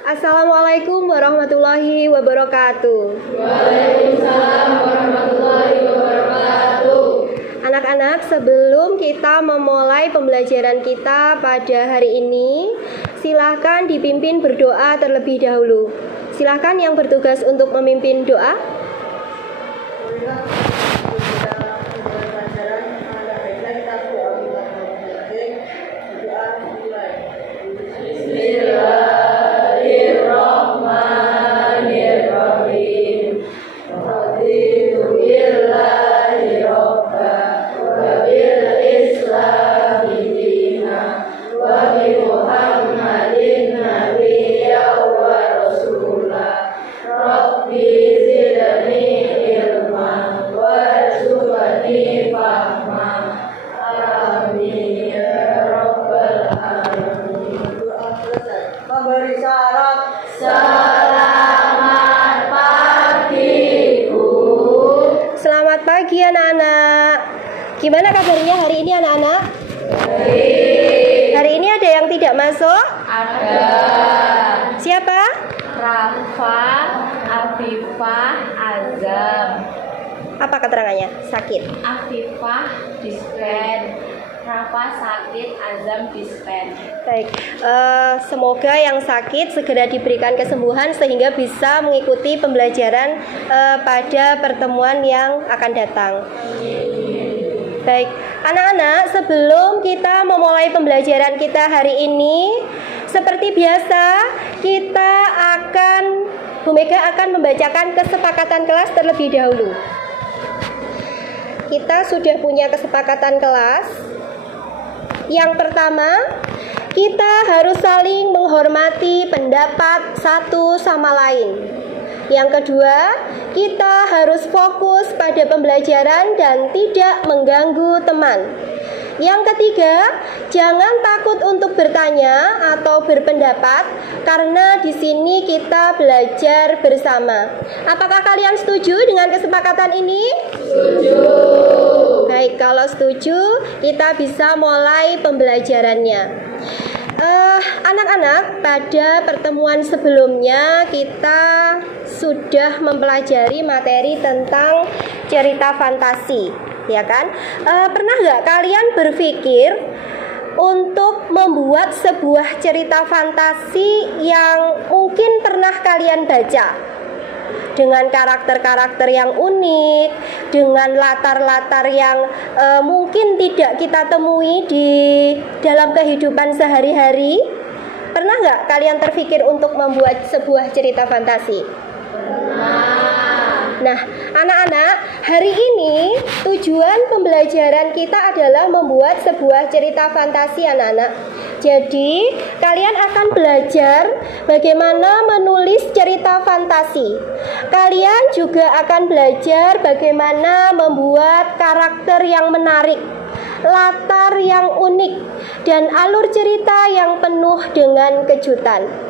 Assalamualaikum warahmatullahi wabarakatuh. Waalaikumsalam warahmatullahi wabarakatuh. Anak-anak, sebelum kita memulai pembelajaran kita pada hari ini, silahkan dipimpin berdoa terlebih dahulu. Silahkan yang bertugas untuk memimpin doa. Bismillahirrahmanirrahim. Raditu billahi robba wa bil islami dina wa bi Muhammadin nabiyya wa rasulah. Rabbi zidni ilma warzuqni fahma. Amin ya rabbal alamin. Memberi syarat selamat pagi Bu. Selamat pagi anak-anak. Gimana kabarnya hari ini anak-anak? Baik. Hari ini ada yang tidak masuk? Ada Siapa? Rafa, Afifah, Azam. Apa keterangannya? Sakit. Afifah dispen, Rafa sakit, Azam dispen. Baik, semoga yang sakit segera diberikan kesembuhan sehingga bisa mengikuti pembelajaran pada pertemuan yang akan datang. Baik, anak-anak, sebelum kita memulai pembelajaran kita hari ini, seperti biasa, Bu Mega akan membacakan kesepakatan kelas terlebih dahulu. Kita sudah punya kesepakatan kelas. Yang pertama, kita harus saling menghormati pendapat satu sama lain. Yang kedua, kita harus fokus pada pembelajaran dan tidak mengganggu teman. Yang ketiga, jangan takut untuk bertanya atau berpendapat karena di sini kita belajar bersama. Apakah kalian setuju dengan kesepakatan ini? Setuju. Baik, kalau setuju, kita bisa mulai pembelajarannya. Anak-anak, pada pertemuan sebelumnya kita sudah mempelajari materi tentang cerita fantasi, ya kan? Pernah nggak kalian berpikir untuk membuat sebuah cerita fantasi yang mungkin pernah kalian baca? Dengan karakter-karakter yang unik, dengan latar-latar yang mungkin tidak kita temui di dalam kehidupan sehari-hari. Pernah nggak kalian terpikir untuk membuat sebuah cerita fantasi? Nah, anak-anak, hari ini tujuan pembelajaran kita adalah membuat sebuah cerita fantasi anak-anak. Jadi, kalian akan belajar bagaimana menulis cerita fantasi. Kalian juga akan belajar bagaimana membuat karakter yang menarik, latar yang unik, dan alur cerita yang penuh dengan kejutan.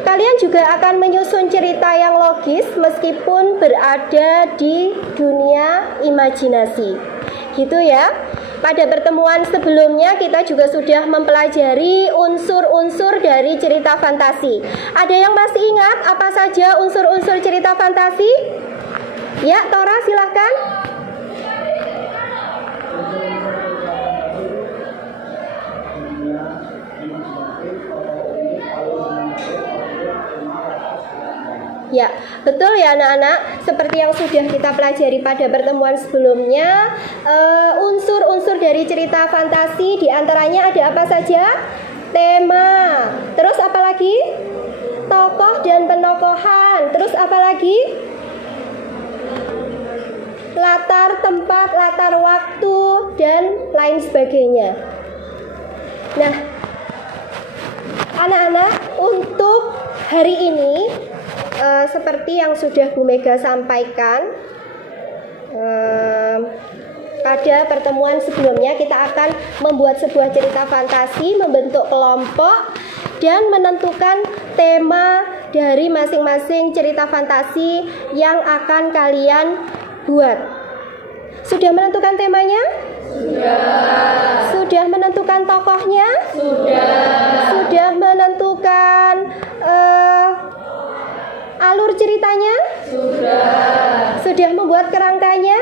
Kalian juga akan menyusun cerita yang logis meskipun berada di dunia imajinasi. Gitu ya. Pada pertemuan sebelumnya kita juga sudah mempelajari unsur-unsur dari cerita fantasi. Ada yang masih ingat apa saja unsur-unsur cerita fantasi? Ya, Tora silahkan. Ya, betul ya anak-anak. Seperti yang sudah kita pelajari pada pertemuan sebelumnya, unsur-unsur dari cerita fantasi diantaranya ada apa saja? Tema. Terus apa lagi? Tokoh dan penokohan. Terus apa lagi? Latar tempat, latar waktu, dan lain sebagainya. Nah, anak-anak, untuk hari ini seperti yang sudah Bu Mega sampaikan pada pertemuan sebelumnya, kita akan membuat sebuah cerita fantasi, membentuk kelompok, dan menentukan tema dari masing-masing cerita fantasi yang akan kalian buat. Sudah menentukan temanya? Sudah. Sudah menentukan tokohnya? Sudah. Sudah menentukan alur ceritanya? Sudah membuat kerangkanya?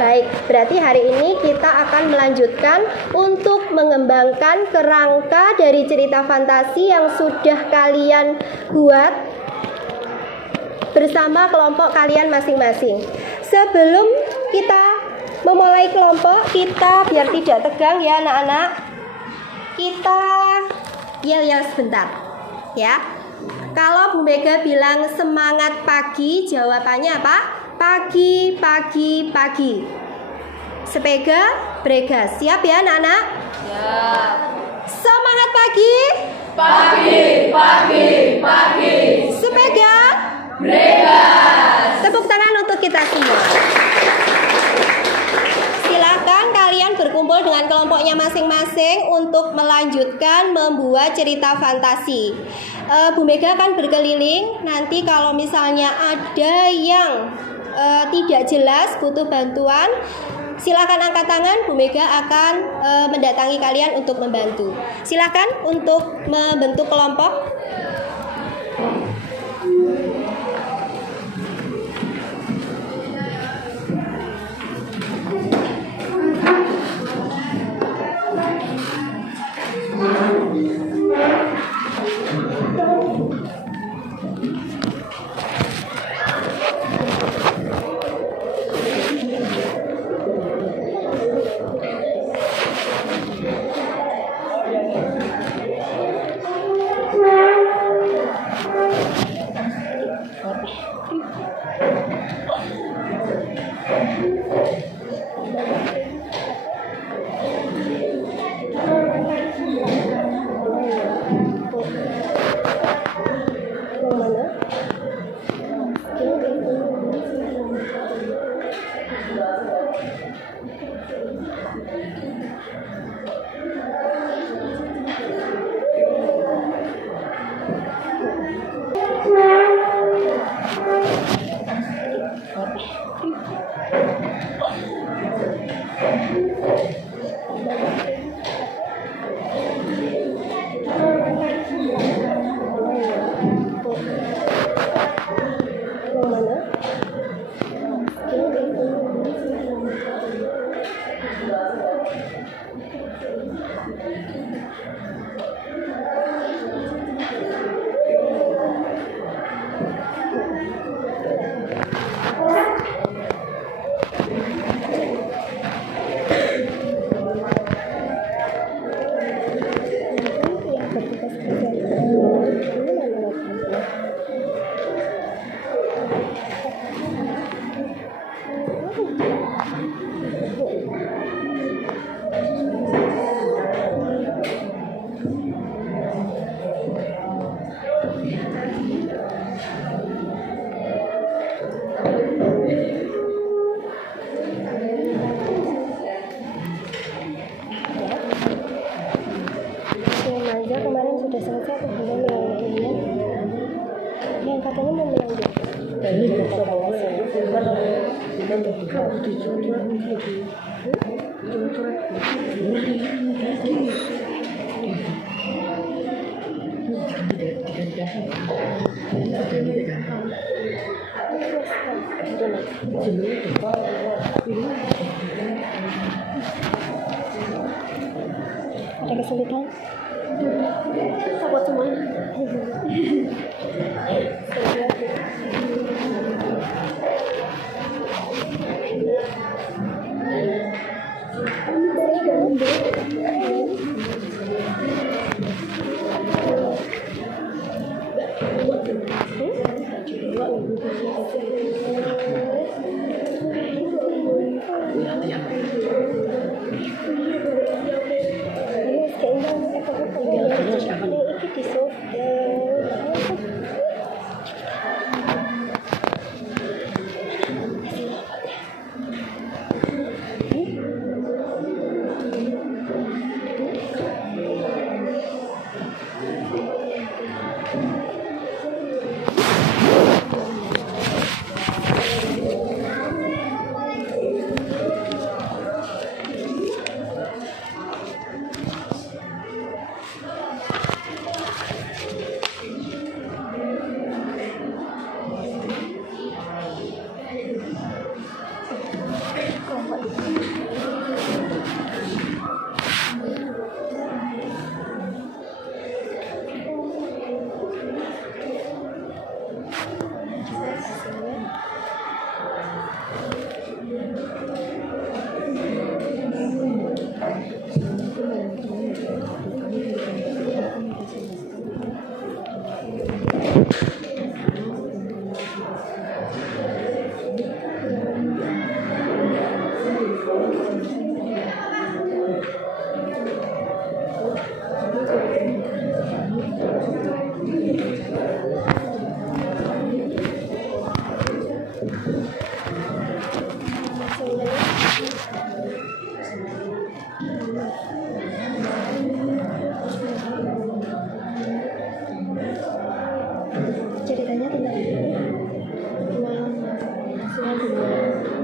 Baik, berarti hari ini kita akan melanjutkan untuk mengembangkan kerangka dari cerita fantasi yang sudah kalian buat bersama kelompok kalian masing-masing. Sebelum kita memulai kelompok, kita biar tidak tegang ya anak-anak, kita yel-yel sebentar ya. Kalau Bu Mega bilang semangat pagi, jawabannya apa? Pagi, pagi, pagi. Sepega, brega. Siap ya anak-anak? Siap. Semangat pagi. Pagi, pagi, pagi. Sepega, Brega. tepuk tangan untuk kita semua. Silakan kalian berkumpul dengan kelompoknya masing-masing untuk melanjutkan membuat cerita fantasi. Bu Mega akan berkeliling. Nanti kalau misalnya ada yang tidak jelas, butuh bantuan, silakan angkat tangan. Bu Mega akan mendatangi kalian untuk membantu. Silakan untuk membentuk kelompok. Kemarin sudah selesai atau belum ya? Yang katanya mau melanjutkan. Ada kesulitan? Sahabat semuanya.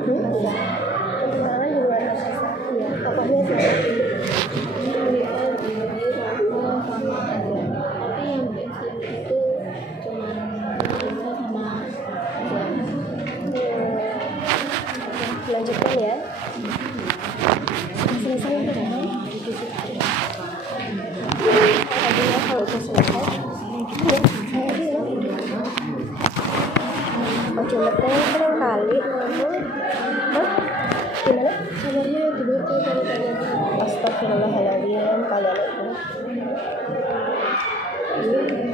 Pertimbangan di luar batas. Iya, tokohnya siapa? Tapi yang Muslim itu cuma Isa sama Lanjutkan ya. Selesai kan? Kalau udah selesai, ojo meteng terus kali ngomong. Hah? Gimana? kabarnya dulu tuh dari kalian. Astagfirullahaladzim, kalian itu. Kalian itu.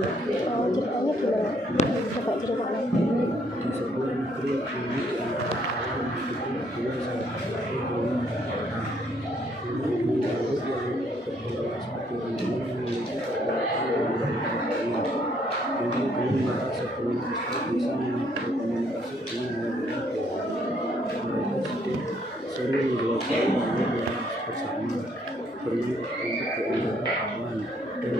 Ceritanya gimana? Coba ceritakan. Sering dua kali bersama pergi untuk keindahan awan dan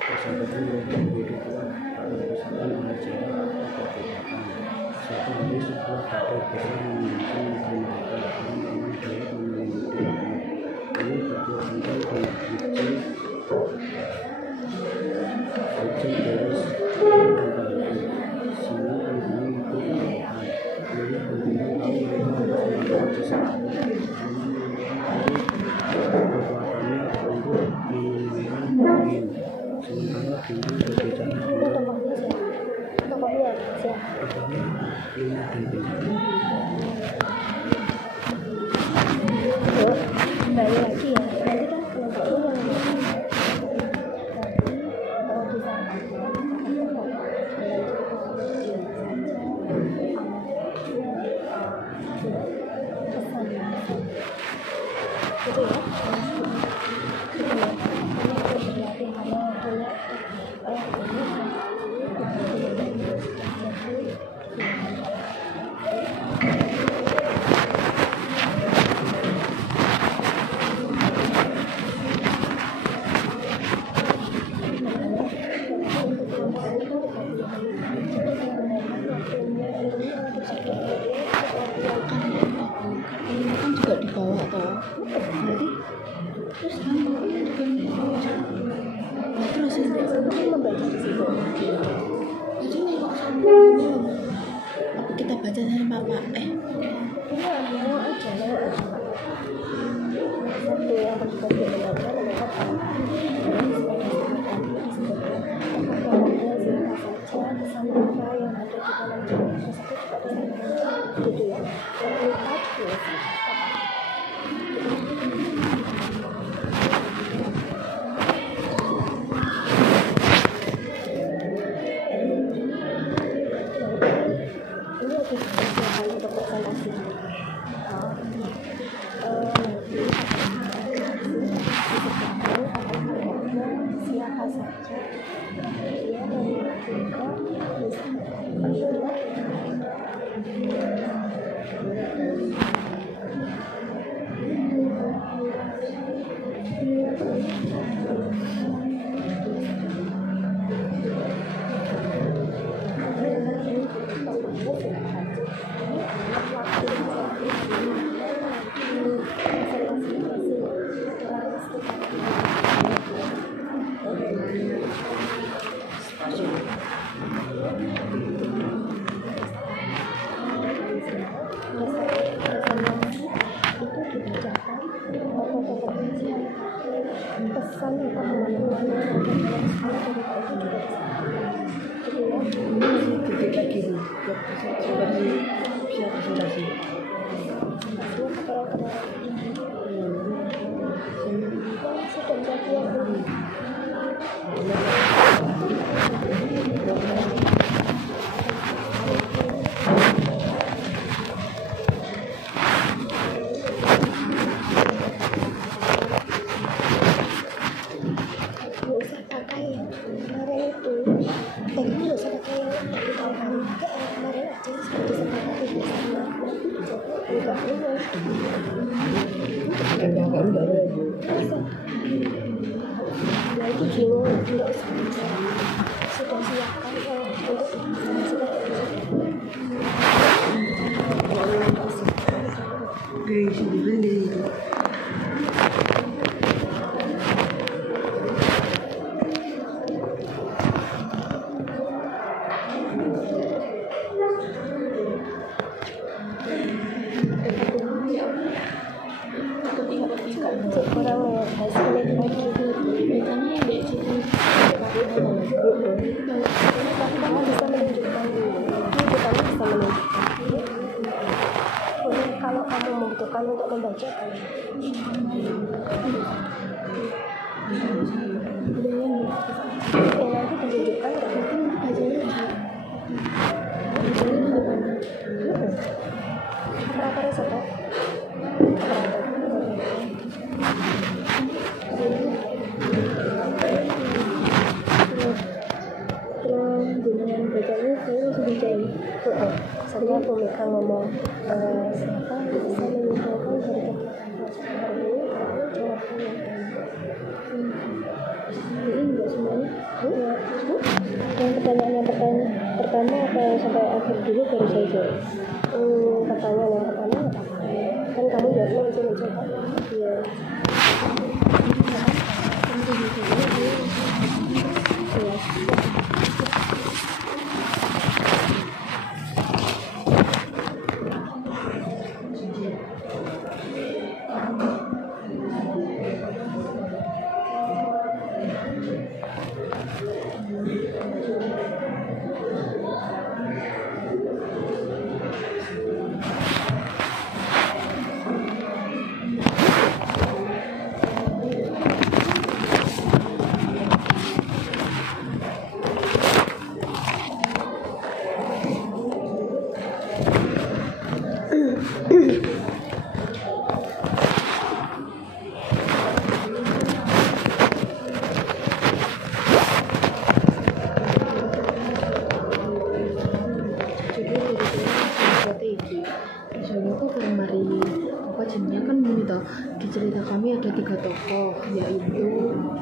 persahabatan dan kehidupan pada pasangan ajaran kepercayaan. Satu lagi sebuah kader besar memiliki mereka yang dapat memiliki ini berdua tentang ujian beres semua penghuni itu jadi pentingnya kamu kekuatannya untuk menginginkan ingin sementara tinggi perbedaan Tokohnya siapa? pertama lima penting Yuk, kembali lagi ya. Nanti kan kelompoknya yang gitu ya. Kan juga di bawah toh. Berarti terus Membaca di situ. jadi nih kok sampai apa kita baca sama Pak? Ini mau aja, satu yang bersekolah belajar nomor 4 saja pesan apa yang ada di dalam jurnal tersebut juga disampaikan gitu ya. Yang keempat ini ada persiapan untuk presentasi. Siapa saja dia dan juga bisa pesan atau pemahaman Titik lagi nih, seperti bisa presentasi. Nah itu bingung tidak sudah siapkan untuk Dari sini dari itu. kurang hasilnya lagi Betanya di situ. tapi kamu bisa menunjukkan itu kamu bisa menunjukkan kalau kamu membutuhkan untuk membacakan nanti tunjukkan operator satu dengan bacanya saya langsung bacain sampai aku mereka ngomong siapa bisa menyimpulkan dari kegiatan hari ini jawabnya ini enggak semuanya yang pertanyaan yang pertama apa yang sampai akhir dulu baru saya jawab pertanyaan yang pertama kan kamu jawabnya itu mencoba iya di cerita kami ada 3 tokoh, yaitu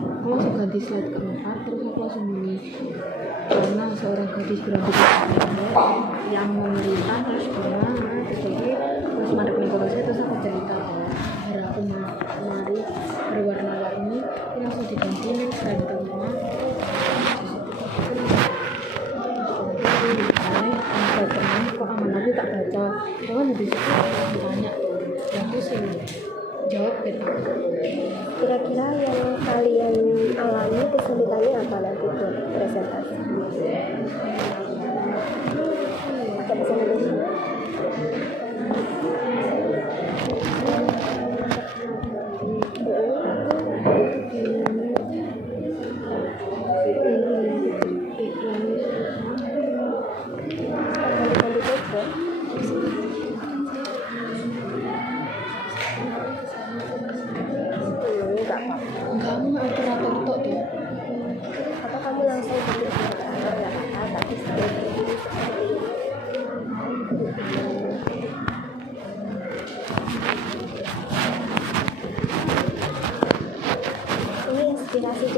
aku langsung ganti slide keempat, terus aku langsung gini karena seorang gadis berambut yang memerintah terus gimana terus mandek nih kalau saya terus aku cerita hari aku mari berwarna-warni ini langsung diganti next slide keempat kok aman aku tak baca jangan di situ banyak yang pusing jawab beta. Kira-kira yang kalian alami kesulitannya apa nanti buat presentasi? Pakai bahasa Indonesia. Kamu operator tok deh. Atau kamu langsung beli operator nggak apa-apa, tapi seperti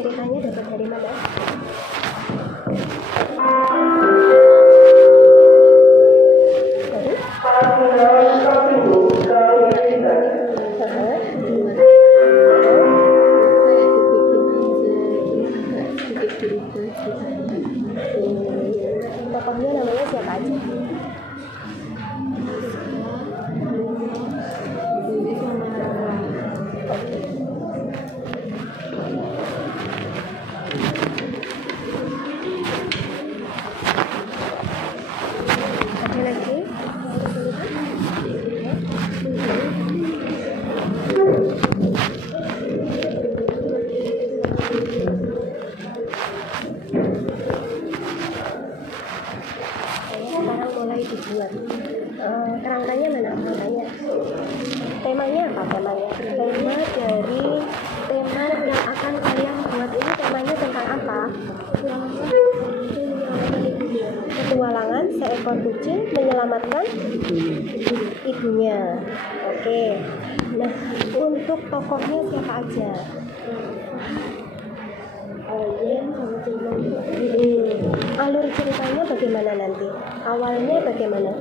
ceritanya dapat dari mana? Tokohnya namanya siapa aja? Ada lagi? Sekarang mulai dibuat. Kerangkanya mana kerangkanya? Temanya apa temanya? Tema yang akan kalian buat ini temanya tentang apa? Petualangan seekor kucing menyelamatkan ibunya. Oke. Nah, untuk tokohnya siapa aja? Alur ceritanya bagaimana nanti? Awalnya bagaimana?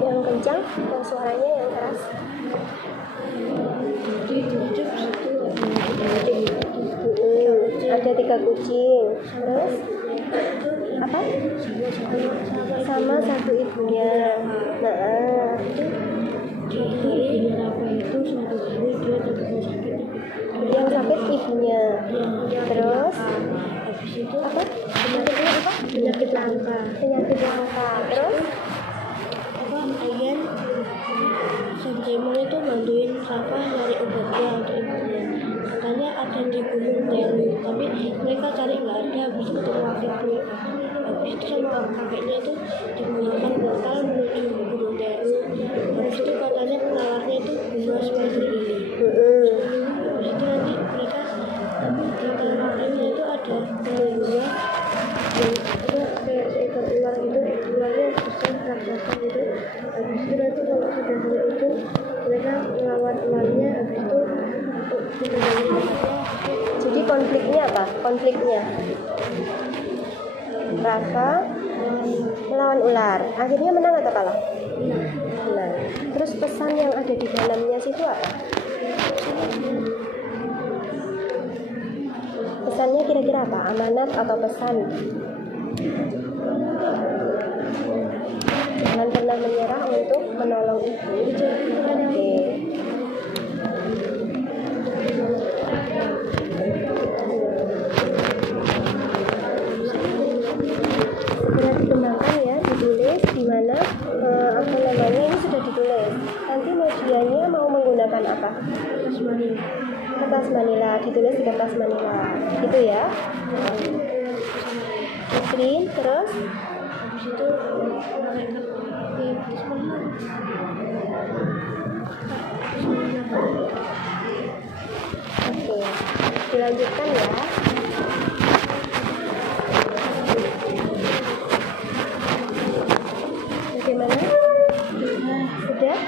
Yang kencang, yang suaranya yang keras. Ada 3 kucing. Terus apa? Sama 1 ibunya. Nah, yang sakit ibunya. Terus apa? Penyakit langka. Terus Ayan Sanjemon itu bantuin Rafa nyari obatnya untuk ibunya. Katanya ada di Gunung Telu, tapi mereka cari nggak ada. Habis ketemu kakeknya. Habis itu sama kakeknya itu digunakan portal menuju Gunung Telu. Habis itu katanya penawarnya itu bunga semacam ini. Habis itu nanti mereka kata kakeknya itu ada bunga yang itu kayak seekor ular gitu, ularnya besar raksasa gitu. Habis itu nanti kalau sudah sampai itu mereka melawan ularnya. Habis itu jadi konfliknya apa? Konfliknya Rafa melawan ular. Akhirnya menang atau kalah? Menang. Terus pesan yang ada di dalamnya situ apa? Pesannya kira-kira apa? Amanat atau pesan? Jangan pernah menyerah untuk menolong ibu. Oke. Segera dikembangkan ya, ditulis di mana apa namanya, ini sudah ditulis. Nanti medianya mau menggunakan apa? Kertas manila, ditulis di kertas manila. Gitu ya. Print terus habis itu oke, dilanjutkan ya. Bagaimana? Sudah?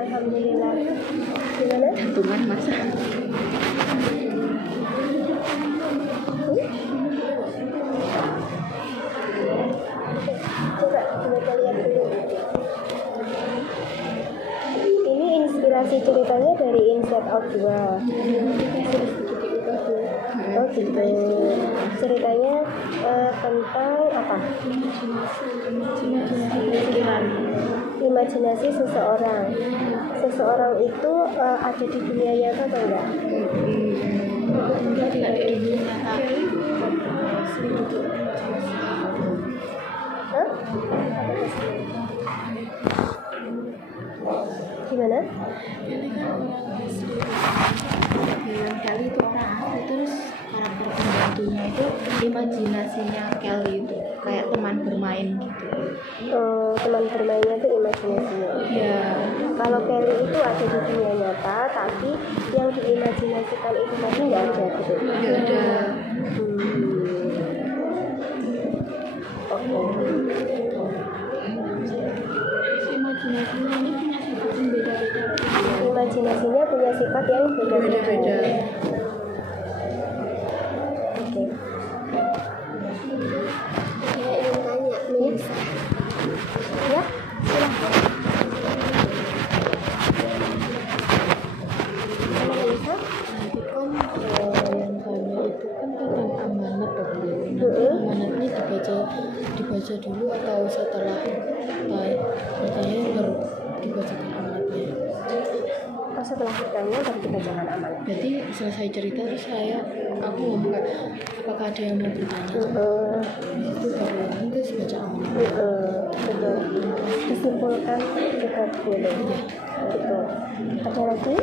Alhamdulillah. Gimana? Jantungan masa. Coba kita lihat dulu. Ini inspirasi ceritanya dari Inside Out 2. Oh gitu. Ceritanya tentang apa? Imajinasi seseorang. Seseorang itu ada di dunia nyata atau enggak? Hah? Gimana? Bilang Kelly itu orang asli, terus karakter pembantunya itu imajinasinya Kelly itu kayak teman bermain gitu. Teman bermainnya itu imajinasinya. Iya. Kalau Kelly itu ada di dunia nyata, tapi yang diimajinasikan itu tadi nggak ada gitu. Nggak ada. Oke. imajinasinya ini punya sifat yang beda-beda. Imajinasinya punya sifat yang beda-beda. Beda-beda. Oke. Saya ingin tanya, Miss. Ya, silahkan. Melisa? Itu kan yang saya itu kan tentang amanat tadi. Amanatnya dibaca dulu atau setelah bertanya baru dibacakan amanatnya. Setelah bertanya baru dibacakan amanat. Berarti selesai cerita terus aku ngomong kayak apakah ada yang mau bertanya? Itu baru nanti baca amanat. Betul. Disimpulkan juga boleh. Betul. Ada lagi?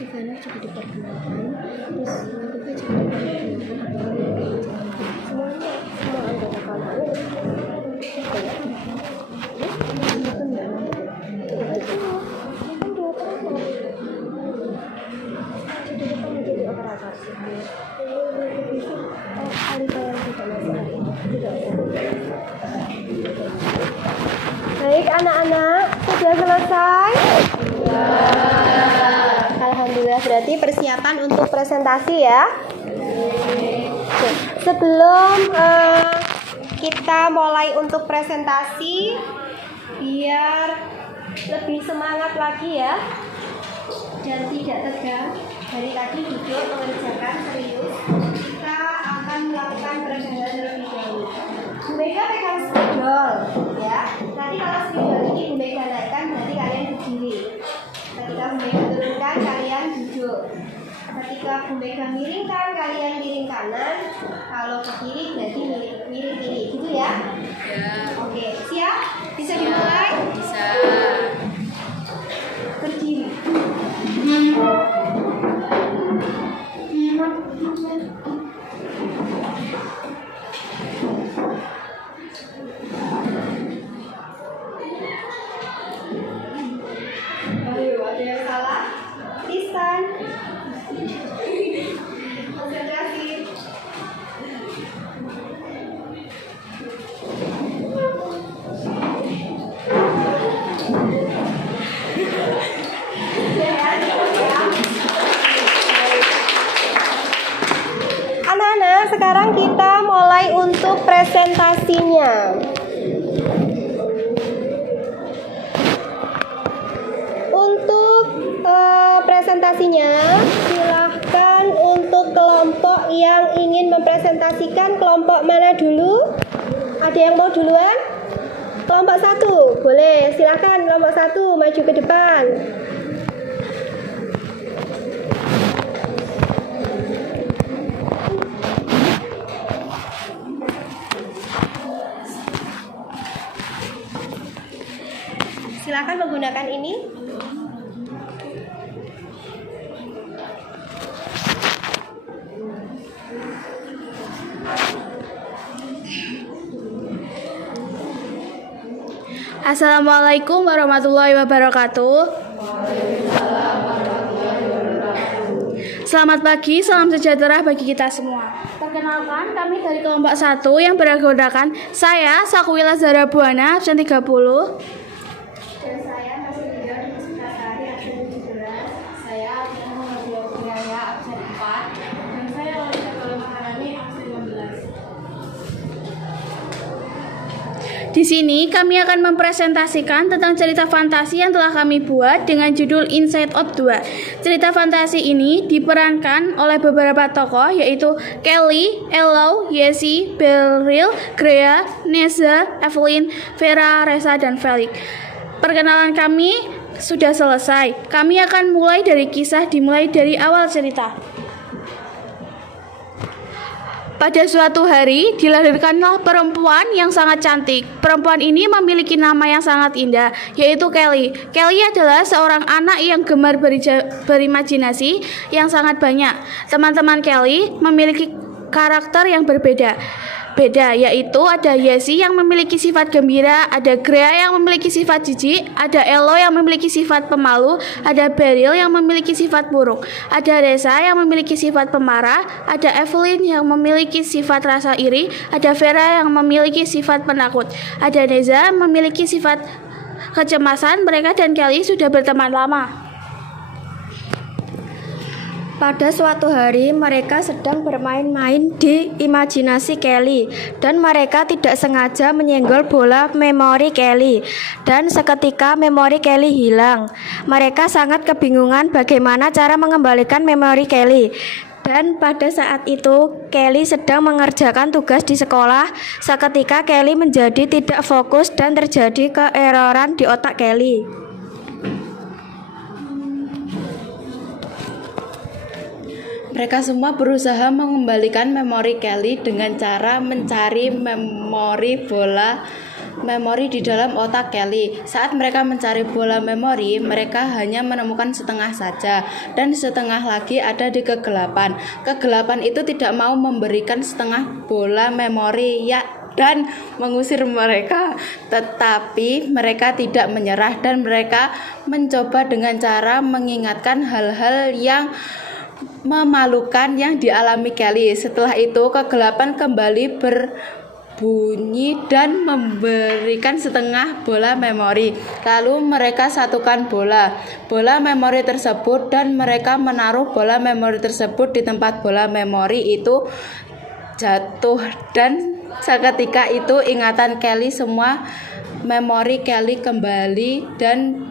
Sifatnya juga dipergunakan, terus lakukan juga dipergunakan. Semuanya, semua anggota kelompok. Baik anak-anak, sudah selesai? Ya. Alhamdulillah, berarti persiapan untuk presentasi ya. Oke. Sebelum kita mulai untuk presentasi, biar lebih semangat lagi ya dan tidak tegang. Dari tadi duduk mengerjakan serius, kita akan melakukan peregangan terlebih dahulu. Bu Mega pegang spidol ya. Nanti kalau spidol ini Bu Mega naikkan, berarti kalian berdiri. Ketika Bu Mega turunkan, kalian duduk. Ketika Bu Mega miringkan, kalian miring kanan. Kalau ke kiri berarti miring kiri, gitu ya? Ya. Oke, siap? Bisa dimulai? Bisa. Berdiri. Ayo, ada yang salah? Lisan. Konsentrasi. Anak-anak, sekarang kita mulai untuk presentasinya. Untuk presentasinya, silahkan untuk kelompok yang ingin mempresentasikan, kelompok mana dulu? Ada yang mau duluan? Kelompok 1, boleh, silahkan kelompok 1 maju ke depan. Silahkan menggunakan ini. Assalamualaikum warahmatullahi wabarakatuh. Selamat pagi, salam sejahtera bagi kita semua. Perkenalkan, kami dari kelompok 1 yang beranggotakan saya, Sakuila Zara Buana, absen 30. Dan saya masih tinggal di Puspitari absen 17. Saya Muhammad Biaya absen 4. Dan saya Olivia Maharani absen 16. Di sini kami akan mempresentasikan tentang cerita fantasi yang telah kami buat dengan judul Inside Out 2. Cerita fantasi ini diperankan oleh beberapa tokoh yaitu Kelly, Elo, Yesi, Beryl, Grea, Neza, Evelyn, Vera, Reza, dan Felix. Perkenalan kami sudah selesai. Kami akan mulai dari kisah dimulai dari awal cerita. Pada suatu hari, dilahirkanlah perempuan yang sangat cantik. Perempuan ini memiliki nama yang sangat indah, yaitu Kelly. Kelly adalah seorang anak yang gemar berimajinasi yang sangat banyak. Teman-teman Kelly memiliki karakter yang berbeda, yaitu ada Yesi yang memiliki sifat gembira, ada Grea yang memiliki sifat jijik, ada Elo yang memiliki sifat pemalu, ada Beryl yang memiliki sifat buruk, ada Reza yang memiliki sifat pemarah, ada Evelyn yang memiliki sifat rasa iri, ada Vera yang memiliki sifat penakut, ada Neza yang memiliki sifat kecemasan. Mereka dan Kelly sudah berteman lama. Pada suatu hari mereka sedang bermain-main di imajinasi Kelly dan mereka tidak sengaja menyenggol bola memori Kelly dan seketika memori Kelly hilang. Mereka sangat kebingungan bagaimana cara mengembalikan memori Kelly. Dan pada saat itu Kelly sedang mengerjakan tugas di sekolah. Seketika Kelly menjadi tidak fokus dan terjadi keeroran di otak Kelly. Mereka semua berusaha mengembalikan memori Kelly dengan cara mencari bola memori di dalam otak Kelly. Saat mereka mencari bola memori, mereka hanya menemukan setengah saja dan setengah lagi ada di kegelapan. Kegelapan itu tidak mau memberikan setengah bola memori dan mengusir mereka, tetapi mereka tidak menyerah dan mereka mencoba dengan cara mengingatkan hal-hal yang memalukan yang dialami Kelly. Setelah itu kegelapan kembali berbunyi dan memberikan setengah bola memori. Lalu mereka satukan bola memori tersebut dan mereka menaruh bola memori tersebut di tempat bola memori itu jatuh. Dan seketika itu ingatan Kelly, semua memori Kelly kembali dan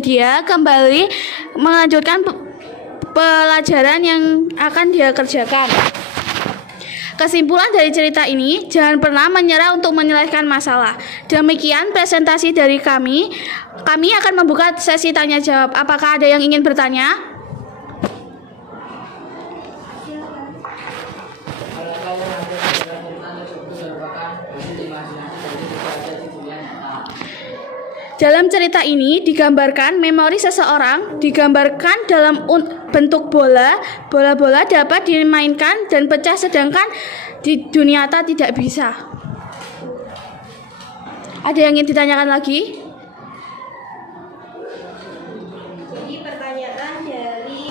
dia kembali melanjutkan pelajaran yang akan dia kerjakan. Kesimpulan dari cerita ini, jangan pernah menyerah untuk menyelesaikan masalah. Demikian presentasi dari kami. Kami akan membuka sesi tanya jawab. Apakah ada yang ingin bertanya? Dalam cerita ini digambarkan memori seseorang digambarkan dalam bentuk bola. Bola-bola dapat dimainkan dan pecah sedangkan di dunia nyata tidak bisa. Ada yang ingin ditanyakan lagi? Jadi pertanyaan dari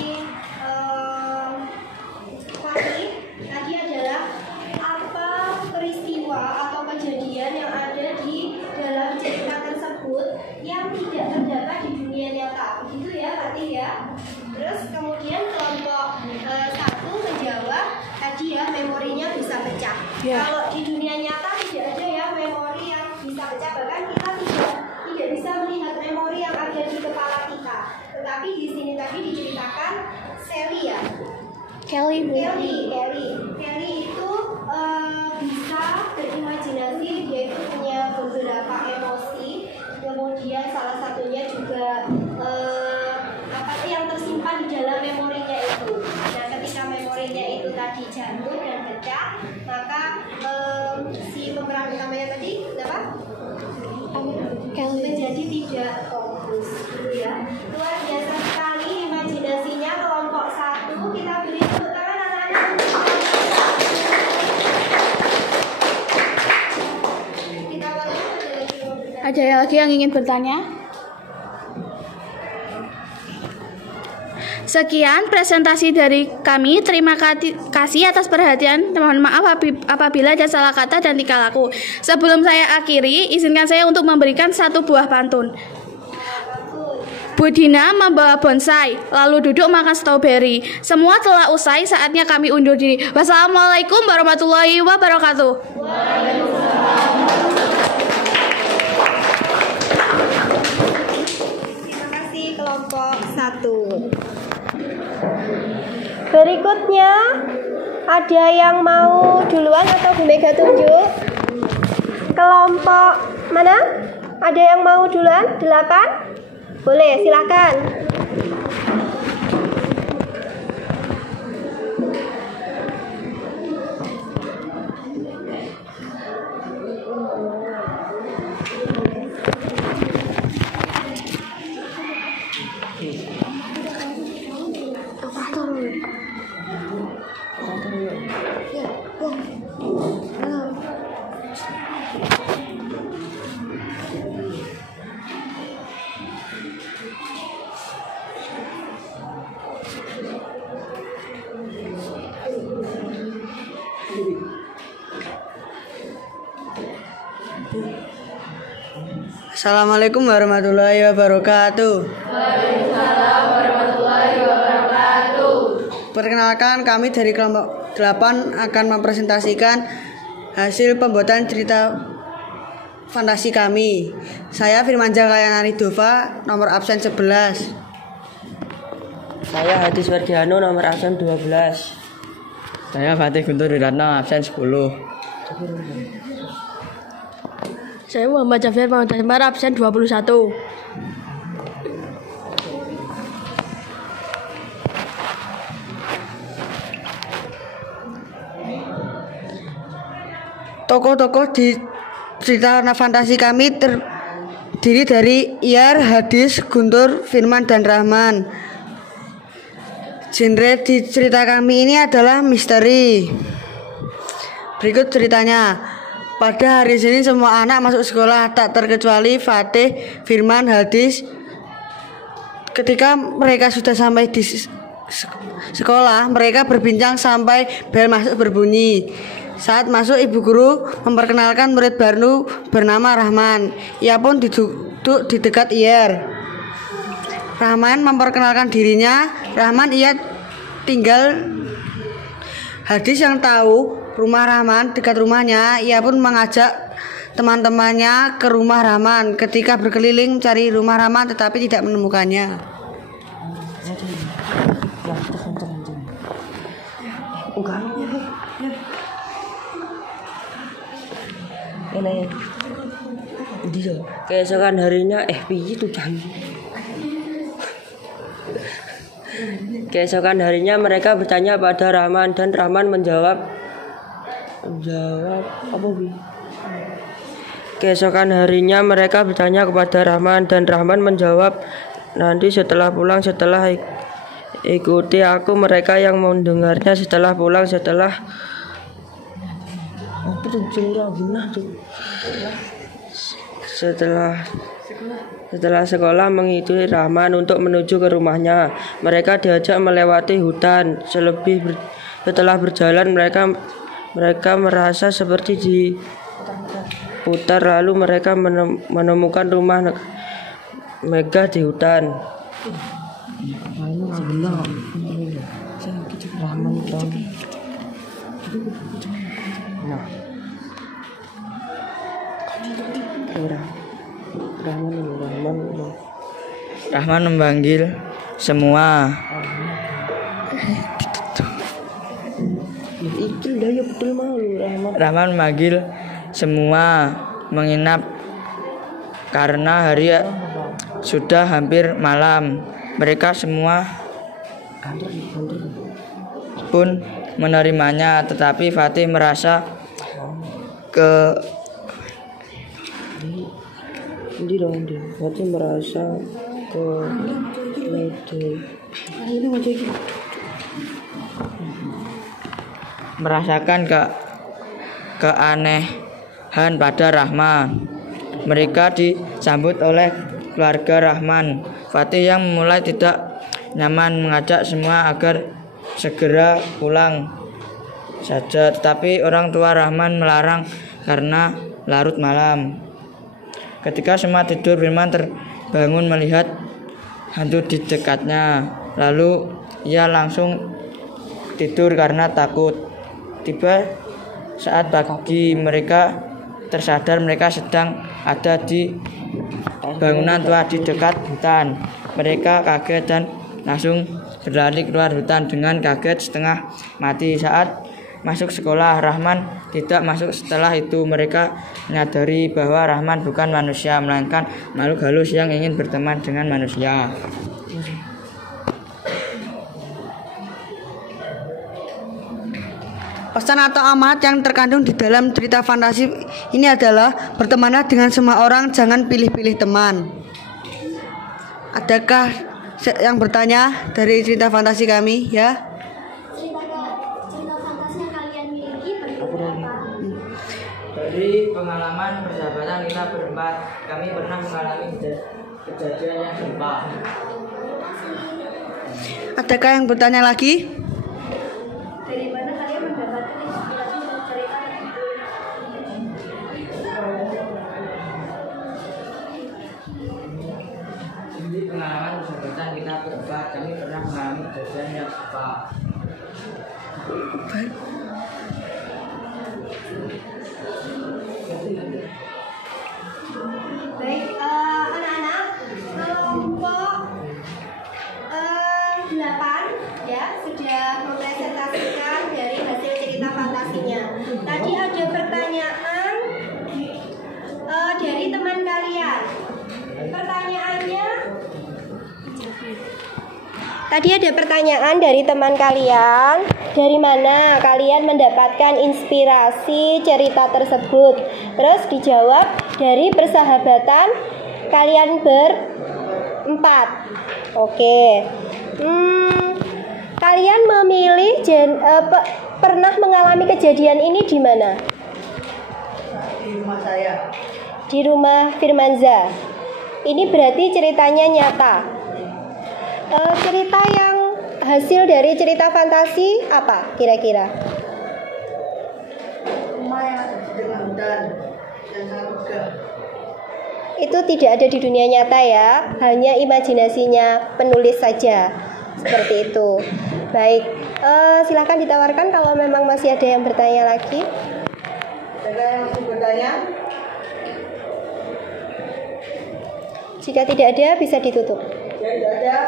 Fahri tadi adalah apa peristiwa atau kejadian yang ada di dalam cerita tersebut yang tidak terdapat di dunia nyata, begitu ya Fatih ya. Terus kemudian kelompok 1 menjawab tadi ya memorinya bisa pecah. Kalau di dunia nyata tidak ada ya memori yang bisa pecah, bahkan kita tidak bisa melihat memori yang ada di kepala kita. Tetapi di sini tadi diceritakan Sally ya. Kelly itu bisa berimajinasi, dia itu punya beberapa emosi. Kemudian salah satunya juga yang tersimpan di dalam memorinya itu. Nah, ketika memorinya itu tadi jatuh dan pecah, maka si pemeran utamanya tadi apa? Menjadi tidak fokus, gitu ya. Luar biasa sekali imajinasinya kelompok 1. Kita beri tepuk tangan anak-anak. Ada lagi yang ingin bertanya? Sekian presentasi dari kami. Terima kasih atas perhatian. Mohon maaf apabila ada salah kata dan tingkah laku. Sebelum saya akhiri, izinkan saya untuk memberikan satu buah pantun. Budina membawa bonsai, lalu duduk makan stroberi. Semua telah usai, saatnya kami undur diri. Wassalamualaikum warahmatullahi wabarakatuh. Terima kasih kelompok 1. Berikutnya ada yang mau duluan atau Bu Mega tunjuk? Kelompok mana? Ada yang mau duluan? 8? Boleh, silakan. Assalamualaikum warahmatullahi wabarakatuh. Waalaikumsalam warahmatullahi wabarakatuh. Perkenalkan, kami dari kelompok 8 akan mempresentasikan hasil pembuatan cerita fantasi kami. Saya Firmanja Kayanari Dova, nomor absen 11. Saya Hadis Wardiano, nomor absen 12. Saya Fatih Guntur Wiratno, absen 10. Saya Muhammad Jafir Maudasmar, absen 21. Tokoh-tokoh di cerita fantasi kami terdiri dari Iyar, Hadis, Guntur, Firman, dan Rahman. Genre di cerita kami ini adalah misteri. Berikut ceritanya. Pada hari Senin semua anak masuk sekolah, tak terkecuali Fatih, Firman, Hadis. Ketika mereka sudah sampai di sekolah, mereka berbincang sampai bel masuk berbunyi. Saat masuk, ibu guru memperkenalkan murid baru bernama Rahman. Ia pun duduk di dekat Iyar. Rahman memperkenalkan dirinya. Rahman ia tinggal. Hadis yang tahu rumah Rahman dekat rumahnya, ia pun mengajak teman-temannya ke rumah Rahman. Ketika berkeliling mencari rumah Rahman tetapi tidak menemukannya. Keesokan harinya Keesokan harinya mereka bertanya pada Rahman dan Rahman menjawab apa Bi? Keesokan harinya mereka bertanya kepada Rahman dan Rahman menjawab, nanti setelah pulang, setelah ikuti aku. Mereka yang mendengarnya setelah pulang, setelah sekolah mengikuti Rahman untuk menuju ke rumahnya. Mereka diajak melewati hutan. Setelah berjalan mereka merasa seperti diputar. Lalu mereka menemukan rumah megah di hutan. Rahman memanggil semua. Rahman memanggil semua menginap karena hari sudah hampir malam. Mereka semua pun menerimanya, tetapi Fatih merasa merasakan keanehan pada Rahman. Mereka disambut oleh keluarga Rahman. Fatih yang mulai tidak nyaman mengajak semua agar segera pulang saja, tetapi orang tua Rahman melarang karena larut malam. Ketika semua tidur, Firman terbangun melihat hantu di dekatnya. Lalu ia langsung tidur karena takut. Tiba saat pagi mereka tersadar mereka sedang ada di bangunan tua di dekat hutan. Mereka kaget dan langsung berlari keluar hutan dengan kaget setengah mati. Saat masuk sekolah, Rahman tidak masuk. Setelah itu mereka menyadari bahwa Rahman bukan manusia, melainkan makhluk halus yang ingin berteman dengan manusia. Pesan atau amanat yang terkandung di dalam cerita fantasi ini adalah bertemanlah dengan semua orang, jangan pilih-pilih teman. Adakah yang bertanya dari cerita fantasi kami ya? Cerita fantasi yang kalian miliki berikut apa? Dari pengalaman persahabatan kita berempat, kami pernah mengalami kejadian yang serupa. Adakah yang bertanya lagi? Dari mana kalian mendapatkan inspirasi untuk cerita tersebut? Dari pengalaman persahabatan kita berempat, kami pernah mengalami kejadian yang serupa. Baik, anak-anak, kelompok 8 ya sudah mempresentasikan dari hasil cerita fantasinya. Tadi ada pertanyaan dari teman kalian. Pertanyaannya, tadi ada pertanyaan dari teman kalian. Dari mana kalian mendapatkan inspirasi cerita tersebut? Terus dijawab dari persahabatan kalian berempat. Oke. Kalian memilih pernah mengalami kejadian ini di mana? Di rumah saya. Di rumah Firmanza. Ini berarti ceritanya nyata. Cerita yang hasil dari cerita fantasi apa kira-kira? Rumah yang ada di tengah hutan yang sangat megah. Itu tidak ada di dunia nyata ya, hanya imajinasinya penulis saja. Seperti itu. Baik, silahkan ditawarkan kalau memang masih ada yang bertanya lagi. Ada yang masih bertanya? Jika tidak ada, bisa ditutup. Ya, tidak ada.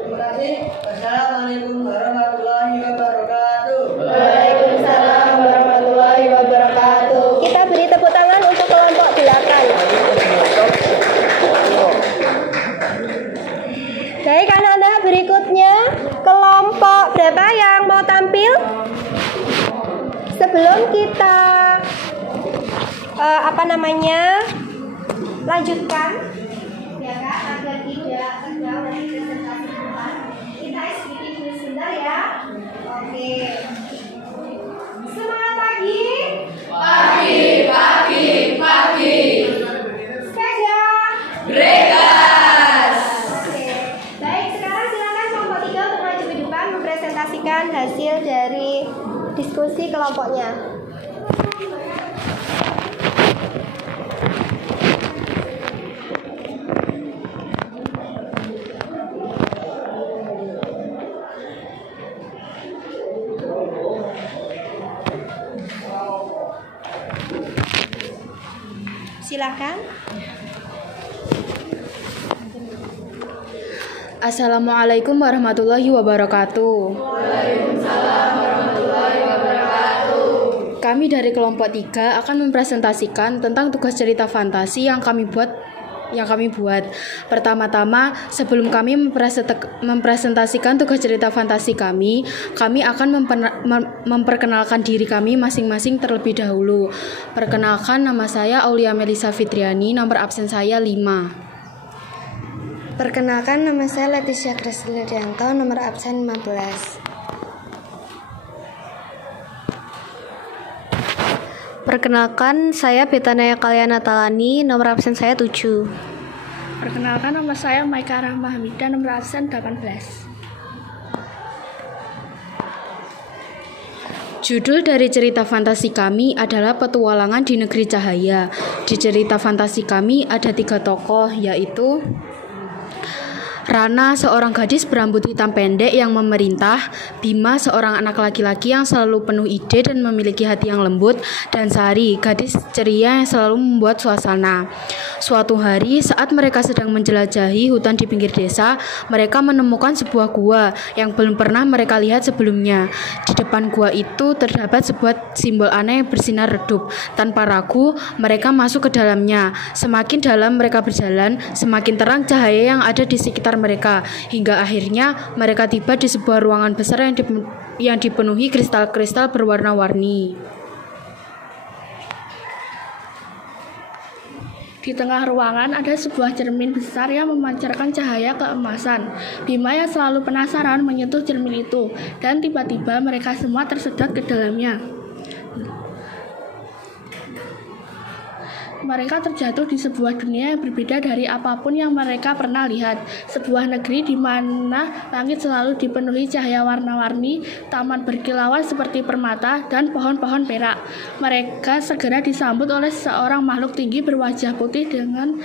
Terima kasih. Assalamualaikum warahmatullahi wabarakatuh. Waalaikumsalam warahmatullahi wabarakatuh. Kita beri tepuk tangan untuk kelompok 8. Baik anak-anak, berikutnya kelompok berapa yang mau tampil? Sebelum kita lanjutkan ya kan, agar tidak tegang dari presentasi depan, kita SBD dulu sebentar ya. Oke, semangat pagi. Pagi. Sepeda Brekas. Oke, baik, sekarang silakan kelompok 3 untuk maju ke depan mempresentasikan hasil dari diskusi kelompoknya. Silakan. Assalamualaikum warahmatullahi wabarakatuh. Waalaikumsalam warahmatullahi wabarakatuh. Kami dari kelompok 3 akan mempresentasikan tentang tugas cerita fantasi yang kami buat. Pertama-tama, sebelum kami mempresentasikan tugas cerita fantasi kami akan memperkenalkan diri kami masing-masing terlebih dahulu. Perkenalkan, nama saya Aulia Melisa Fitriani, nomor absen saya 5. Perkenalkan, nama saya Leticia Krislianto, nomor absen 15. Perkenalkan, saya Betanaya Kalyana Talani, nomor absen saya 7. Perkenalkan, nama saya Maika Rahma Hamidah, nomor absen 18. Judul dari cerita fantasi kami adalah Petualangan di Negeri Cahaya. Di cerita fantasi kami ada 3 tokoh, yaitu Rana, seorang gadis berambut hitam pendek yang memerintah. Bima, seorang anak laki-laki yang selalu penuh ide dan memiliki hati yang lembut. Dan Sari, gadis ceria yang selalu membuat suasana. Suatu hari, saat mereka sedang menjelajahi hutan di pinggir desa, mereka menemukan sebuah gua yang belum pernah mereka lihat sebelumnya. Di depan gua itu terdapat sebuah simbol aneh yang bersinar redup. Tanpa ragu, mereka masuk ke dalamnya. Semakin dalam mereka berjalan, semakin terang cahaya yang ada di sekitar mereka, hingga akhirnya mereka tiba di sebuah ruangan besar yang dipenuhi kristal-kristal berwarna-warni. Di tengah ruangan ada sebuah cermin besar yang memancarkan cahaya keemasan. Bima yang selalu penasaran menyentuh cermin itu, dan tiba-tiba mereka semua tersedot ke dalamnya. Mereka terjatuh di sebuah dunia yang berbeda dari apapun yang mereka pernah lihat. Sebuah negeri di mana langit selalu dipenuhi cahaya warna-warni, taman berkilauan seperti permata, dan pohon-pohon perak. Mereka segera disambut oleh seorang makhluk tinggi berwajah putih dengan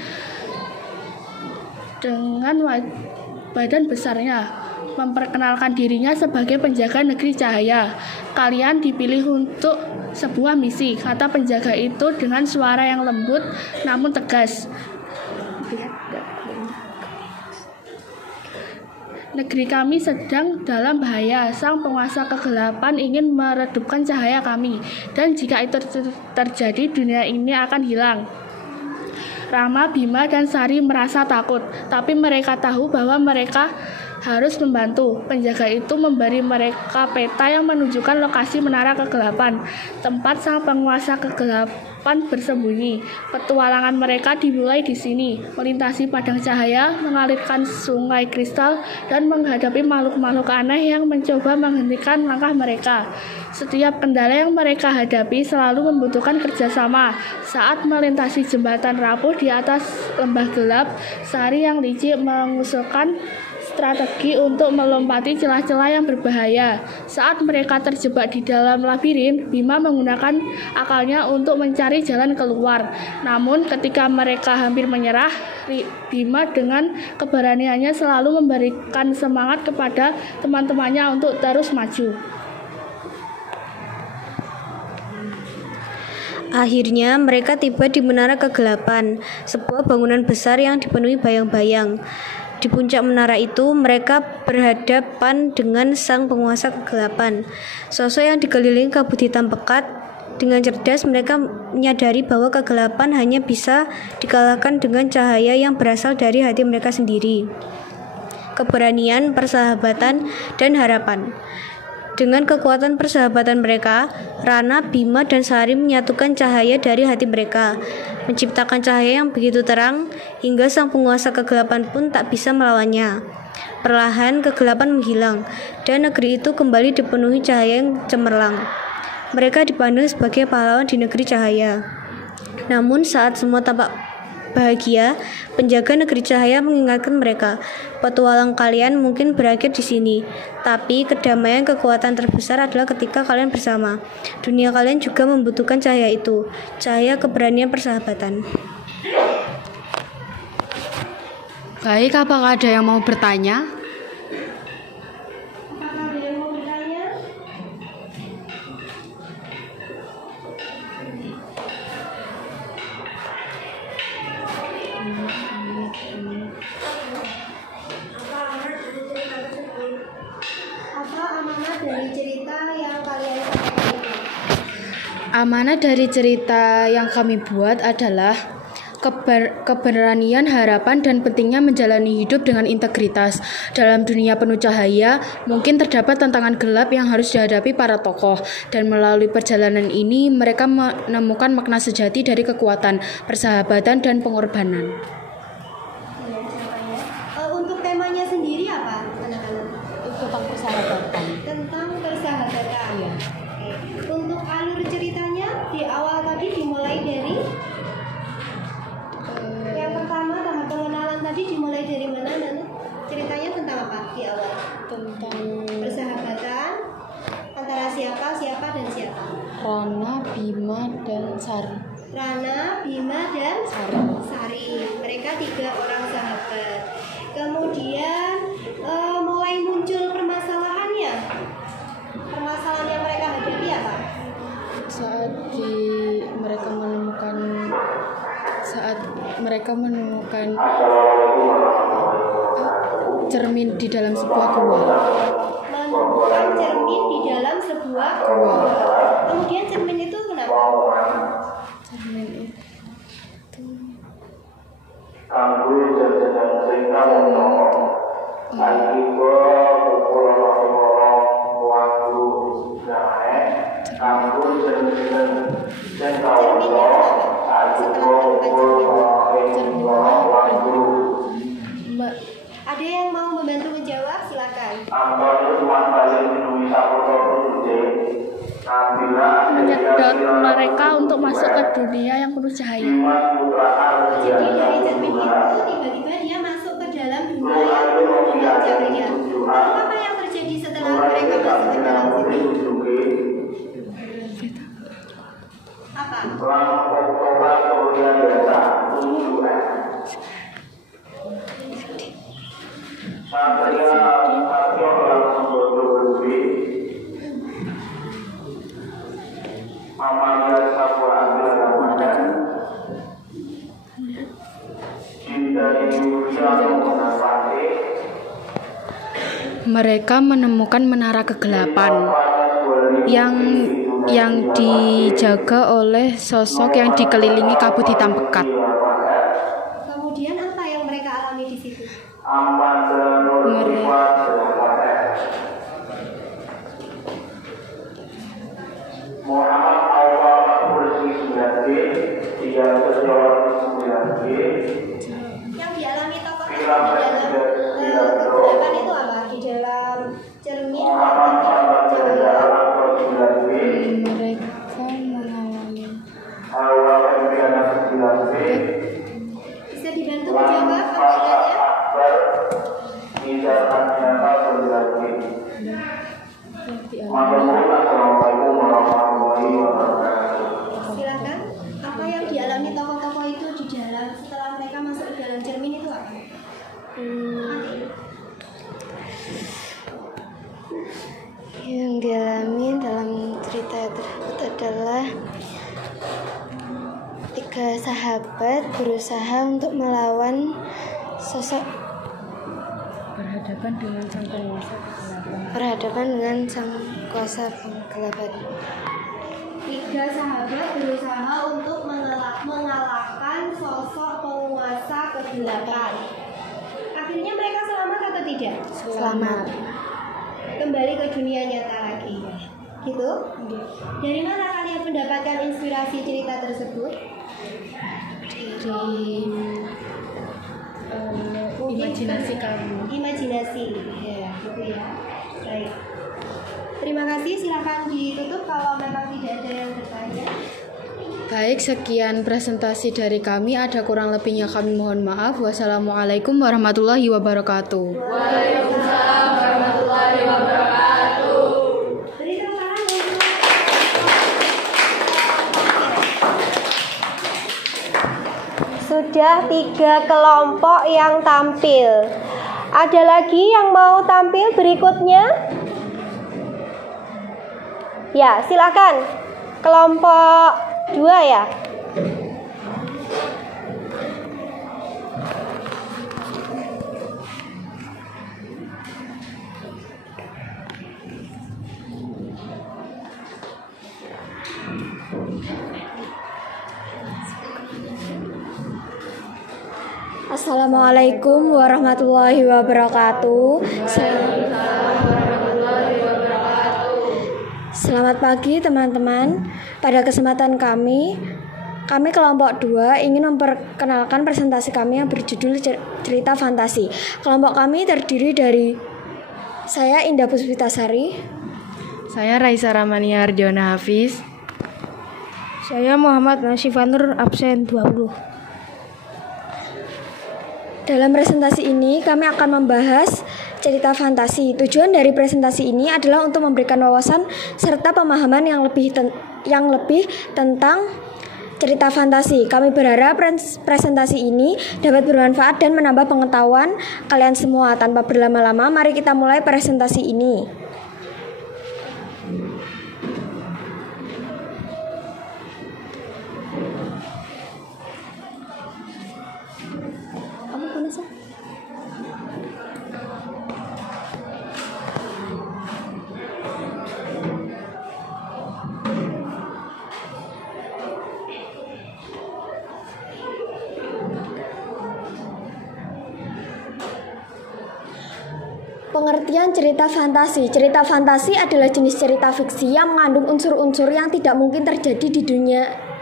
badan besarnya, memperkenalkan dirinya sebagai penjaga negeri cahaya. Kalian dipilih untuk sebuah misi, kata penjaga itu dengan suara yang lembut namun tegas. Negeri kami sedang dalam bahaya. Sang penguasa kegelapan ingin meredupkan cahaya kami, dan jika itu terjadi, dunia ini akan hilang. Rama, Bima, dan Sari merasa takut, tapi mereka tahu bahwa mereka harus membantu. Penjaga itu memberi mereka peta yang menunjukkan lokasi menara kegelapan, tempat sang penguasa kegelapan bersembunyi. Petualangan mereka dimulai di sini, melintasi padang cahaya, mengalirkan sungai kristal, dan menghadapi makhluk-makhluk aneh yang mencoba menghentikan langkah mereka. Setiap kendala yang mereka hadapi selalu membutuhkan kerjasama. Saat melintasi jembatan rapuh di atas lembah gelap, Sari yang licik mengusulkan strategi untuk melompati celah-celah yang berbahaya. Saat mereka terjebak di dalam labirin, Bima menggunakan akalnya untuk mencari jalan keluar. Namun ketika mereka hampir menyerah, Bima dengan keberaniannya selalu memberikan semangat kepada teman-temannya untuk terus maju. Akhirnya mereka tiba di menara kegelapan, sebuah bangunan besar yang dipenuhi bayang-bayang. Di puncak menara itu, mereka berhadapan dengan sang penguasa kegelapan. Sosok yang dikelilingi kabut hitam pekat. Dengan cerdas, mereka menyadari bahwa kegelapan hanya bisa dikalahkan dengan cahaya yang berasal dari hati mereka sendiri. Keberanian, persahabatan, dan harapan. Dengan kekuatan persahabatan mereka, Rana, Bima, dan Sari menyatukan cahaya dari hati mereka, menciptakan cahaya yang begitu terang hingga sang penguasa kegelapan pun tak bisa melawannya. Perlahan kegelapan menghilang, dan negeri itu kembali dipenuhi cahaya yang cemerlang. Mereka dipandang sebagai pahlawan di negeri cahaya. Namun saat semua tampak bahagia, penjaga negeri cahaya mengingatkan mereka, petualang kalian mungkin berakhir di sini, tapi kedamaian kekuatan terbesar adalah ketika kalian bersama. Dunia kalian juga membutuhkan cahaya itu, cahaya keberanian persahabatan. Baik, apakah ada yang mau bertanya? Amanat dari cerita yang kami buat adalah keberanian, harapan, dan pentingnya menjalani hidup dengan integritas. Dalam dunia penuh cahaya, mungkin terdapat tantangan gelap yang harus dihadapi para tokoh, dan melalui perjalanan ini mereka menemukan makna sejati dari kekuatan, persahabatan, dan pengorbanan. Untuk temanya sendiri apa, anak-anak? Tentang persahabatan. Tentang persahabatan. Iya. Oke. Untuk alur ceritanya di awal tadi dimulai dari yang pertama, tahap pengenalan tadi dimulai dari mana, dan ceritanya tentang apa di awal? Tentang Persahabatan antara siapa, dan siapa? Rana, Bima, dan Sari. Rana, Bima, dan Sari. Sari. Mereka 3 orang sahabat. Kemudian mulai muncul permasalahannya. Permasalahan yang mereka hadapi apa? Saat mereka menemukan cermin di dalam sebuah gua. Menemukan cermin di dalam sebuah gua. Kemudian cermin itu kenapa? Cermin itu Ada yang mau membantu menjawab? Silakan. Menyedot mereka untuk masuk ke dunia yang penuh cahaya. Jadi dari cermin itu tiba-tiba dia masuk ke dalam dunia yang penuh dengan cahaya. Apa yang terjadi setelah mereka masuk ke dalam situ? Apa? mereka menemukan menara kegelapan yang dijaga oleh sosok yang dikelilingi kabut hitam pekat. Kemudian apa yang mereka alami di situ? Yang dialami tokoh di dalam kegelapan itu apa? Di dalam cermin Mereka mengalami bisa dibantu menjawab pertanyaannya? Silakan. Apa yang dialami tokoh-tokoh itu di dalam setelah mereka masuk ke dalam cermin itu apa? Yang dialami dalam cerita tersebut adalah 3 sahabat berusaha untuk melawan sosok berhadapan dengan sang kuasa penggelapan. 3 sahabat berusaha untuk mengalahkan sosok penguasa kegelapan. Akhirnya mereka selamat atau tidak? Selamat. Kembali ke dunia nyata lagi. Gitu? Dari mana kalian mendapatkan inspirasi cerita tersebut? Dari imajinasi kamu. Imajinasi. Ya, gitu ya. Baik. Terima kasih, silakan ditutup kalau memang tidak ada yang bertanya. Baik, sekian presentasi dari kami. Ada kurang lebihnya kami mohon maaf. Wassalamualaikum warahmatullahi wabarakatuh. Waalaikumsalam warahmatullahi wabarakatuh. Beri tepuk tangan untuk sudah 3 kelompok yang tampil. Ada lagi yang mau tampil berikutnya? Ya, silakan. Kelompok 2 ya. Assalamualaikum warahmatullahi wabarakatuh. Selamat pagi teman-teman. Pada kesempatan kami kelompok 2 ingin memperkenalkan presentasi kami yang berjudul cerita fantasi. Kelompok kami terdiri dari saya Indah Puspitasari, Saya Raisa Ramania Arjona Hafiz. saya Muhammad Nasifanur absen 20. Dalam presentasi ini kami akan membahas cerita fantasi. Tujuan dari presentasi ini adalah untuk memberikan wawasan serta pemahaman yang lebih tentang cerita fantasi. Kami berharap presentasi ini dapat bermanfaat dan menambah pengetahuan kalian semua. Tanpa berlama-lama, mari kita mulai presentasi ini. Pengertian cerita fantasi. Cerita fantasi adalah jenis cerita fiksi yang mengandung unsur-unsur yang tidak mungkin terjadi di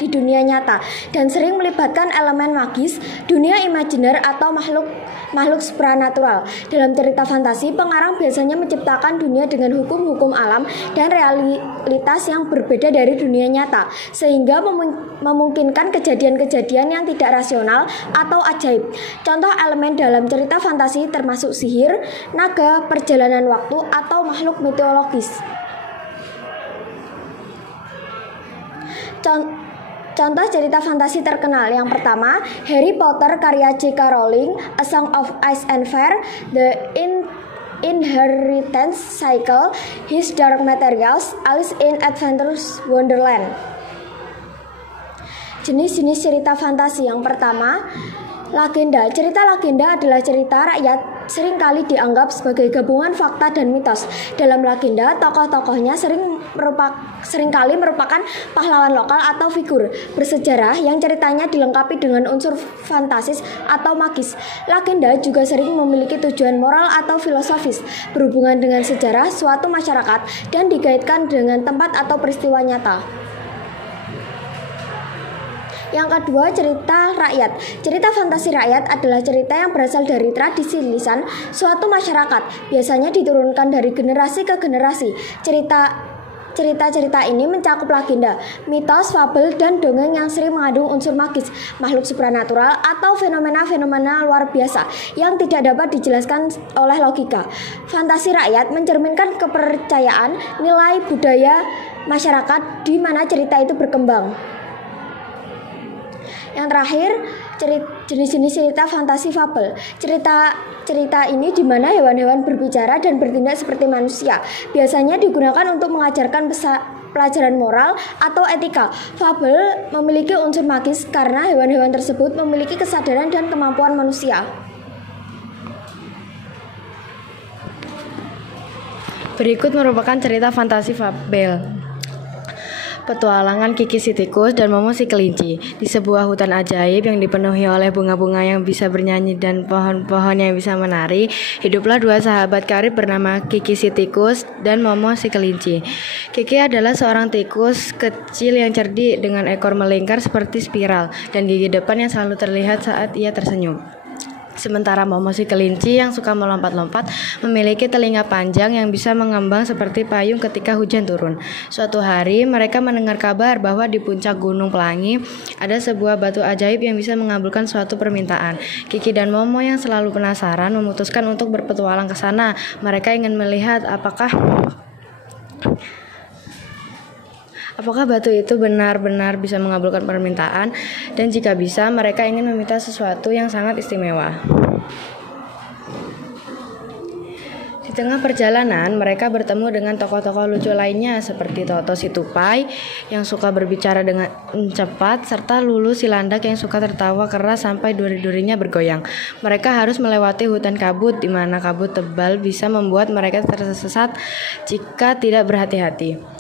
dunia nyata dan sering melibatkan elemen magis, dunia imajiner atau makhluk supranatural. Dalam cerita fantasi, pengarang biasanya menciptakan dunia dengan hukum-hukum alam dan realitas yang berbeda dari dunia nyata, sehingga memungkinkan kejadian-kejadian yang tidak rasional atau ajaib. Contoh elemen dalam cerita fantasi termasuk sihir, naga, perjalanan waktu, atau makhluk mitologis. Contoh cerita fantasi terkenal yang pertama, Harry Potter karya J.K. Rowling, A Song of Ice and Fire, The Inheritance Cycle, His Dark Materials, Alice in Adventurous Wonderland. Jenis-jenis cerita fantasi yang pertama, legenda. Cerita legenda adalah cerita rakyat seringkali dianggap sebagai gabungan fakta dan mitos. Dalam legenda, tokoh-tokohnya seringkali merupakan pahlawan lokal atau figur bersejarah yang ceritanya dilengkapi dengan unsur fantasis atau magis. Legenda juga sering memiliki tujuan moral atau filosofis berhubungan dengan sejarah suatu masyarakat dan dikaitkan dengan tempat atau peristiwa nyata. Yang kedua, cerita rakyat. Cerita fantasi rakyat adalah cerita yang berasal dari tradisi lisan suatu masyarakat, biasanya diturunkan dari generasi ke generasi. Cerita-cerita ini mencakup legenda, mitos, fabel, dan dongeng yang sering mengandung unsur magis, makhluk supranatural, atau fenomena-fenomena luar biasa yang tidak dapat dijelaskan oleh logika. Fantasi rakyat mencerminkan kepercayaan, nilai budaya masyarakat di mana cerita itu berkembang. Yang terakhir, jenis-jenis cerita fantasi fabel. Cerita ini di mana hewan-hewan berbicara dan bertindak seperti manusia. Biasanya digunakan untuk mengajarkan pelajaran moral atau etika. Fabel memiliki unsur magis karena hewan-hewan tersebut memiliki kesadaran dan kemampuan manusia. Berikut merupakan cerita fantasi fabel. Petualangan Kiki si tikus dan Momo si kelinci. Di sebuah hutan ajaib yang dipenuhi oleh bunga-bunga yang bisa bernyanyi dan pohon-pohon yang bisa menari, hiduplah dua sahabat karib bernama Kiki si tikus dan Momo si kelinci. Kiki adalah seorang tikus kecil yang cerdik dengan ekor melingkar seperti spiral dan gigi depan yang selalu terlihat saat ia tersenyum. Sementara Momo si kelinci yang suka melompat-lompat memiliki telinga panjang yang bisa mengembang seperti payung ketika hujan turun. Suatu hari mereka mendengar kabar bahwa di puncak Gunung Pelangi ada sebuah batu ajaib yang bisa mengabulkan suatu permintaan. Kiki dan Momo yang selalu penasaran memutuskan untuk berpetualang ke sana. Mereka ingin melihat apakah batu itu benar-benar bisa mengabulkan permintaan, dan jika bisa, mereka ingin meminta sesuatu yang sangat istimewa. Di tengah perjalanan, mereka bertemu dengan tokoh-tokoh lucu lainnya seperti Toto si tupai yang suka berbicara dengan cepat, serta Lulu si landak yang suka tertawa keras sampai duri-durinya bergoyang. Mereka harus melewati hutan kabut di mana kabut tebal bisa membuat mereka tersesat jika tidak berhati-hati.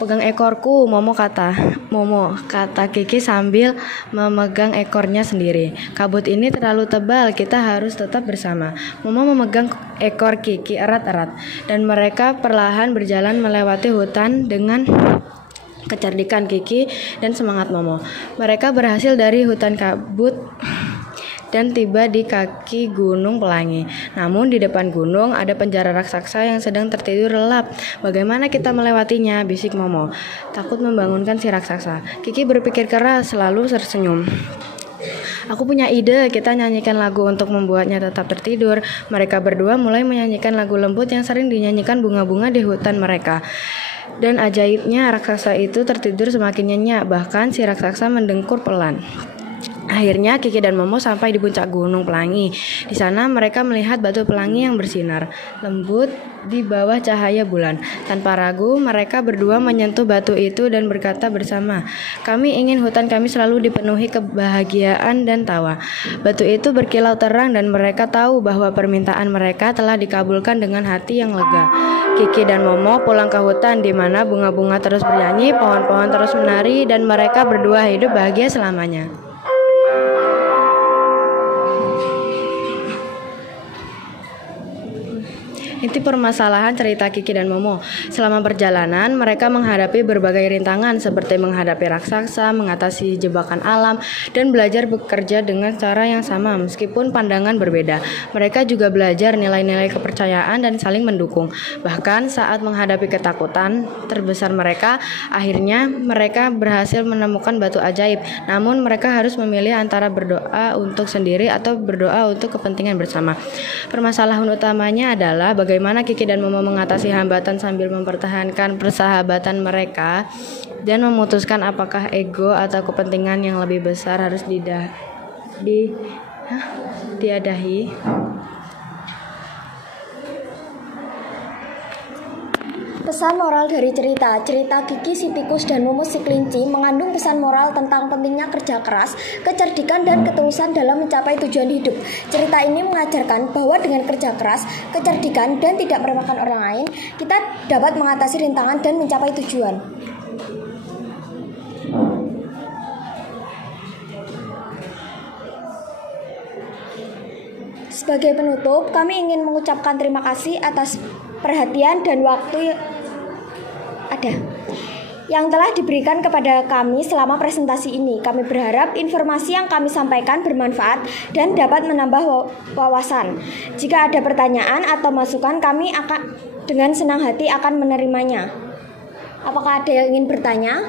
Pegang ekorku, Momo kata Kiki sambil memegang ekornya sendiri. Kabut ini terlalu tebal, kita harus tetap bersama. Momo memegang ekor Kiki erat-erat, dan mereka perlahan berjalan melewati hutan dengan kecerdikan Kiki dan semangat Momo. Mereka berhasil dari hutan kabut dan tiba di kaki Gunung Pelangi. Namun di depan gunung ada penjara raksasa yang sedang tertidur lelap. Bagaimana kita melewatinya? Bisik Momo, takut membangunkan si raksasa. Kiki berpikir keras, selalu tersenyum. Aku punya ide, kita nyanyikan lagu untuk membuatnya tetap tertidur. Mereka berdua mulai menyanyikan lagu lembut yang sering dinyanyikan bunga-bunga di hutan mereka. Dan ajaibnya raksasa itu tertidur semakin nyenyak, bahkan si raksasa mendengkur pelan. Akhirnya Kiki dan Momo sampai di puncak Gunung Pelangi. Di sana mereka melihat batu pelangi yang bersinar lembut di bawah cahaya bulan. Tanpa ragu, mereka berdua menyentuh batu itu dan berkata bersama, "Kami ingin hutan kami selalu dipenuhi kebahagiaan dan tawa." Batu itu berkilau terang dan mereka tahu bahwa permintaan mereka telah dikabulkan dengan hati yang lega. Kiki dan Momo pulang ke hutan di mana bunga-bunga terus bernyanyi, pohon-pohon terus menari, dan mereka berdua hidup bahagia selamanya. Inti permasalahan cerita Kiki dan Momo. Selama perjalanan, mereka menghadapi berbagai rintangan seperti menghadapi raksasa, mengatasi jebakan alam, dan belajar bekerja dengan cara yang sama meskipun pandangan berbeda. Mereka juga belajar nilai-nilai kepercayaan dan saling mendukung. Bahkan saat menghadapi ketakutan terbesar mereka, akhirnya mereka berhasil menemukan batu ajaib. Namun mereka harus memilih antara berdoa untuk sendiri atau berdoa untuk kepentingan bersama. Permasalahan utamanya adalah bagaimana Kiki dan Momo mengatasi hambatan sambil mempertahankan persahabatan mereka dan memutuskan apakah ego atau kepentingan yang lebih besar harus diadahi. Pesan moral dari cerita Kiki si tikus dan Momo si kelinci mengandung pesan moral tentang pentingnya kerja keras, kecerdikan, dan ketulusan dalam mencapai tujuan hidup. Cerita ini mengajarkan bahwa dengan kerja keras, kecerdikan, dan tidak meremehkan orang lain, kita dapat mengatasi rintangan dan mencapai tujuan. Sebagai penutup, kami ingin mengucapkan terima kasih atas perhatian dan waktu yang telah diberikan kepada kami selama presentasi ini. Kami berharap informasi yang kami sampaikan bermanfaat dan dapat menambah wawasan. Jika ada pertanyaan atau masukan, kami akan dengan senang hati akan menerimanya. Apakah ada yang ingin bertanya?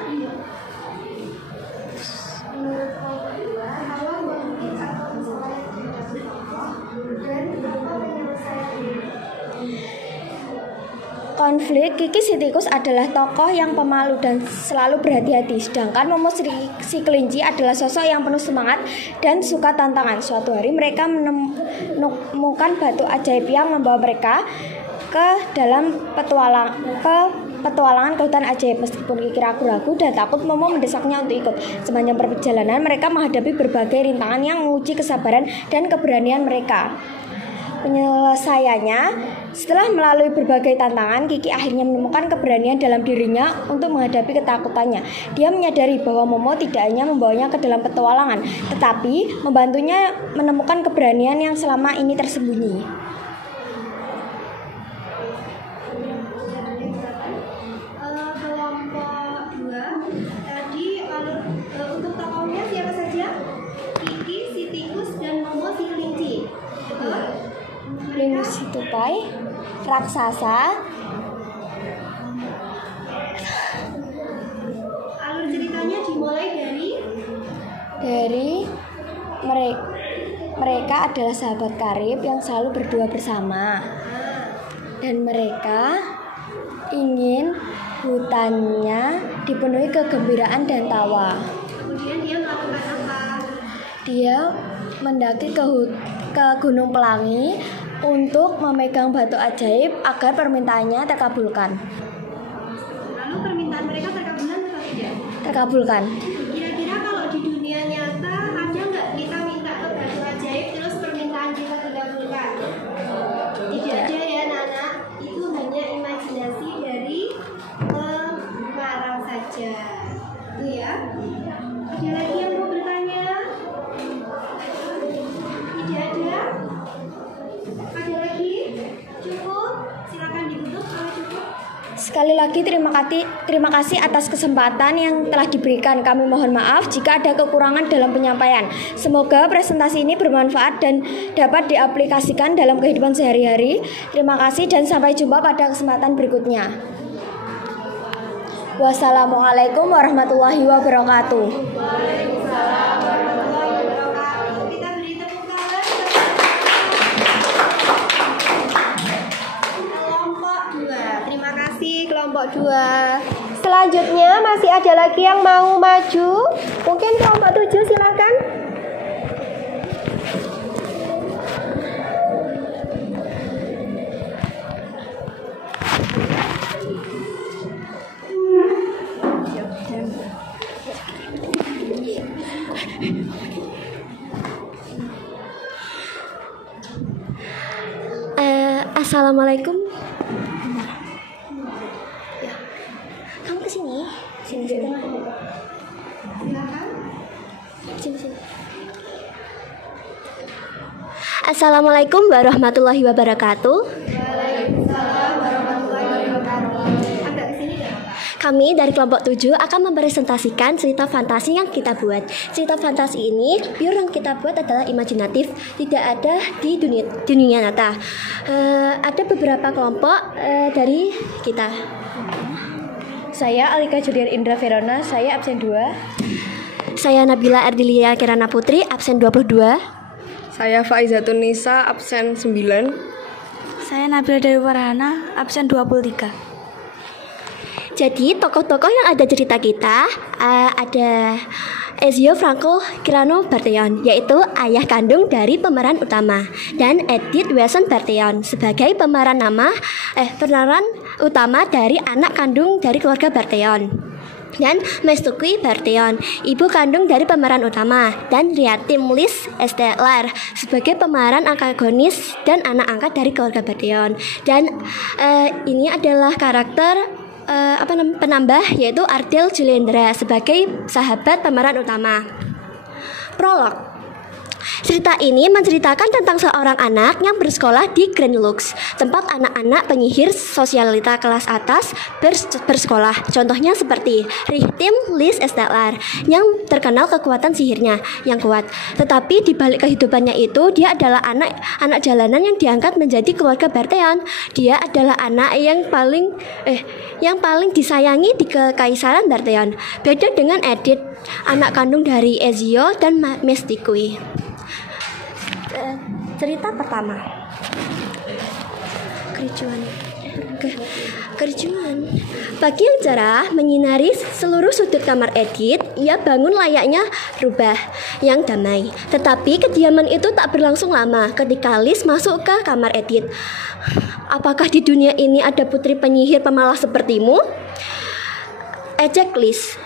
Konflik, Kiki si tikus adalah tokoh yang pemalu dan selalu berhati-hati, sedangkan Momo si kelinci adalah sosok yang penuh semangat dan suka tantangan. Suatu hari mereka menemukan batu ajaib yang membawa mereka ke dalam petualangan ke hutan ajaib. Meskipun Kiki ragu-ragu dan takut, Momo mendesaknya untuk ikut. Sepanjang perjalanan mereka menghadapi berbagai rintangan yang menguji kesabaran dan keberanian mereka. Penyelesaiannya, setelah melalui berbagai tantangan, Kiki akhirnya menemukan keberanian dalam dirinya untuk menghadapi ketakutannya. Dia menyadari bahwa Momo tidak hanya membawanya ke dalam petualangan, tetapi membantunya menemukan keberanian yang selama ini tersembunyi. Kelompok 2 tadi untuk tokohnya siapa saja? Kiki si tikus dan Momo si kelinci. Linus si tupai, raksasa. Alur ceritanya dimulai dari mereka adalah sahabat karib yang selalu berdua bersama, dan mereka ingin hutannya dipenuhi kegembiraan dan tawa. Kemudian dia melakukan apa? Dia mendaki ke Gunung Pelangi untuk memegang batu ajaib agar permintaannya terkabulkan. Lalu permintaan mereka terkabulkan atau tidak? Terkabulkan. Kira-kira kalau di dunia nyata ada nggak kita minta ke batu ajaib terus permintaan kita terkabulkan? Tidak ada ya Nana, itu hanya imajinasi dari pengarang saja. Itu ya. Ada lagi yang mau bertanya? Tidak ada? Ada lagi? Cukup? Silakan ditutup kalau cukup. Sekali lagi terima kasih atas kesempatan yang telah diberikan. Kami mohon maaf jika ada kekurangan dalam penyampaian. Semoga presentasi ini bermanfaat dan dapat diaplikasikan dalam kehidupan sehari-hari. Terima kasih dan sampai jumpa pada kesempatan berikutnya. Wassalamualaikum warahmatullahi wabarakatuh. Waalaikumsalam warahmatullahi wabarakatuh. kelompok 2. Selanjutnya masih ada lagi yang mau maju. Mungkin kelompok 7 silakan. Assalamualaikum. Ya. Kamu kesini? Sini. Sini. Assalamualaikum warahmatullahi wabarakatuh. Kami dari kelompok 7 akan mempresentasikan cerita fantasi yang kita buat. Cerita fantasi ini pure yang kita buat adalah imajinatif, tidak ada di dunia nyata. Ada beberapa kelompok dari kita. Saya Alika Julian Indra Verona, saya absen 2. Saya Nabila Erdilia Kirana Putri, absen 22. Saya Faizatun Nisa, absen 9. Saya Nabila Dewi Warhana, absen 23. Jadi tokoh-tokoh yang ada cerita kita ada Ezio Franco Kirano Barteon, yaitu ayah kandung dari pemeran utama, dan Edith Wesson Barteon sebagai pemeran utama dari anak kandung dari keluarga Barteon, dan Mestuki Barteon, ibu kandung dari pemeran utama, dan Riatim Lis Estelar sebagai pemeran antagonis dan anak angkat dari keluarga Barteon. Dan ini adalah karakter penambah, yaitu Ardel Julendra sebagai sahabat pemeran utama. Prolog. Cerita ini menceritakan tentang seorang anak yang bersekolah di Grand Lux, tempat anak-anak penyihir sosialita kelas atas bersekolah. Contohnya seperti Riatim Lis Estelar yang terkenal kekuatan sihirnya yang kuat. Tetapi di balik kehidupannya itu, dia adalah anak jalanan yang diangkat menjadi keluarga Barteon. Dia adalah anak yang paling disayangi di kekaisaran Barteon. Beda dengan Edith, anak kandung dari Ezio dan Mestikui. Cerita pertama, kericuan. Pagi yang cerah menyinari seluruh sudut kamar Edith. Ia bangun layaknya rubah yang damai. Tetapi kediaman itu tak berlangsung lama ketika Lis masuk ke kamar Edith. Apakah di dunia ini ada putri penyihir pemalas sepertimu? Ejek Lis.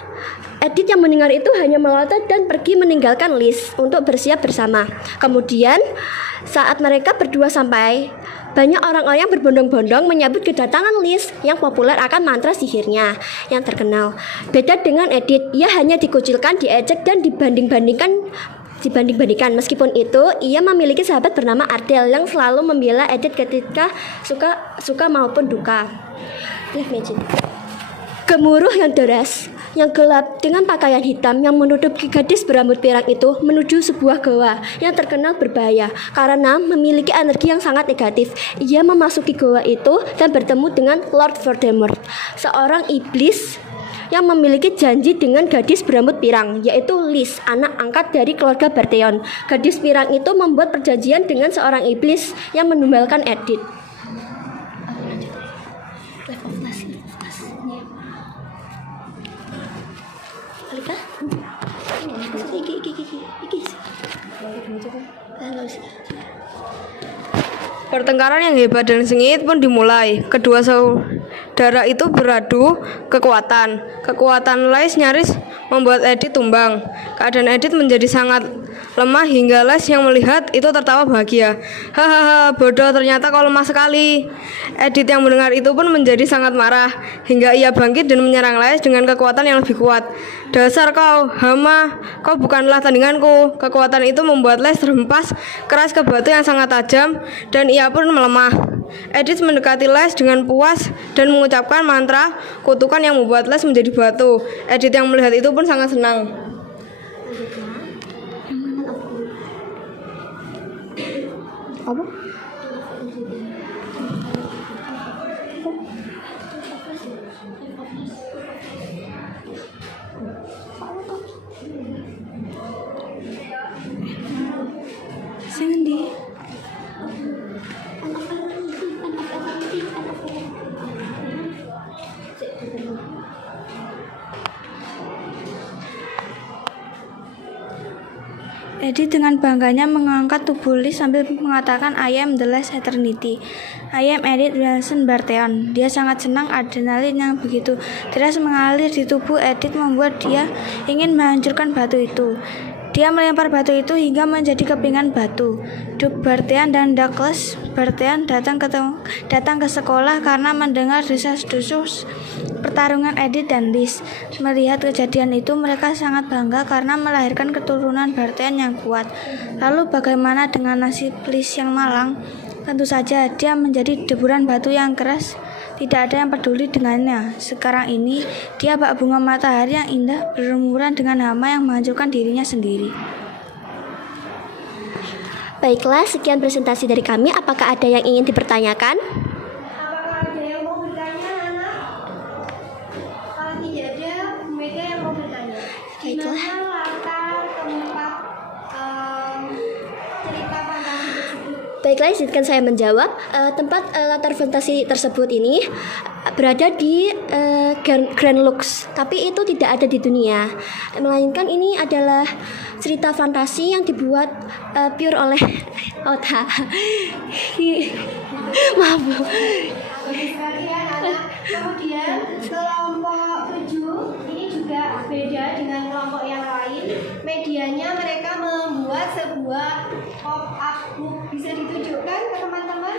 Edith yang mendengar itu hanya melotot dan pergi meninggalkan Lis untuk bersiap bersama. Kemudian saat mereka berdua sampai, banyak orang-orang yang berbondong-bondong menyambut kedatangan Lis yang populer akan mantra sihirnya yang terkenal. Beda dengan Edith, ia hanya dikucilkan, diejek dan dibanding-bandingkan. Meskipun itu, ia memiliki sahabat bernama Ardel yang selalu membela Edith ketika suka maupun duka. Gemuruh yang deras, yang gelap dengan pakaian hitam yang menutupi gadis berambut pirang itu menuju sebuah goa yang terkenal berbahaya karena memiliki energi yang sangat negatif. Ia memasuki goa itu dan bertemu dengan Lord Voldemort, seorang iblis yang memiliki janji dengan gadis berambut pirang, yaitu Lis, anak angkat dari keluarga Barteon. Gadis pirang itu membuat perjanjian dengan seorang iblis yang menumbalkan Edith. Pertengkaran yang hebat dan sengit pun dimulai. Kedua saudara itu beradu kekuatan. Kekuatan Lis nyaris membuat Edith tumbang. Keadaan Edith menjadi sangat lemah hingga Lis yang melihat itu tertawa bahagia. Hahaha, bodoh, ternyata kau lemah sekali. Edith yang mendengar itu pun menjadi sangat marah hingga ia bangkit dan menyerang Lis dengan kekuatan yang lebih kuat. Dasar kau, hama, kau bukanlah tandinganku. Kekuatan itu membuat Lis terhempas keras ke batu yang sangat tajam dan ia pun melemah. Edith mendekati Lis dengan puas dan mengucapkan mantra kutukan yang membuat Lis menjadi batu. Edith yang melihat itu pun sangat senang. Apa? Sendi. Edith dengan bangganya mengangkat tubuh Liz sambil mengatakan, I am the last eternity. I am Edith Wilson Barteon. Dia sangat senang. Adrenalin yang begitu deras mengalir di tubuh Edith membuat dia ingin menghancurkan batu itu. Dia melempar batu itu hingga menjadi kepingan batu. Duke Barteon dan Douglas Barteon datang ke sekolah karena mendengar desas-desus pertarungan Edith dan Liz. Melihat kejadian itu, mereka sangat bangga karena melahirkan keturunan Barteon yang kuat. Lalu bagaimana dengan nasib Liz yang malang? Tentu saja dia menjadi deburan batu yang keras. Tidak ada yang peduli dengannya. Sekarang ini, dia bak bunga matahari yang indah berlumuran dengan hama yang menghancurkan dirinya sendiri. Baiklah, sekian presentasi dari kami. Apakah ada yang ingin dipertanyakan? Apakah ada yang mau bertanya, anak? Kalau tidak ada, Bu Mega yang mau bertanya. Baiklah. Gimana latar tempat cerita fantasi tersebut? Baiklah, izinkan saya menjawab. Tempat latar fantasi tersebut ini berada di Grand Lux, tapi itu tidak ada di dunia. Melainkan ini adalah cerita fantasi yang dibuat pure oleh Ota. Maaf. Bagus sekali ya, anak. Kemudian kelompok 7 ini juga beda dengan kelompok yang lain. Medianya mereka membuat sebuah pop-up book. Bisa ditunjukkan ke teman-teman?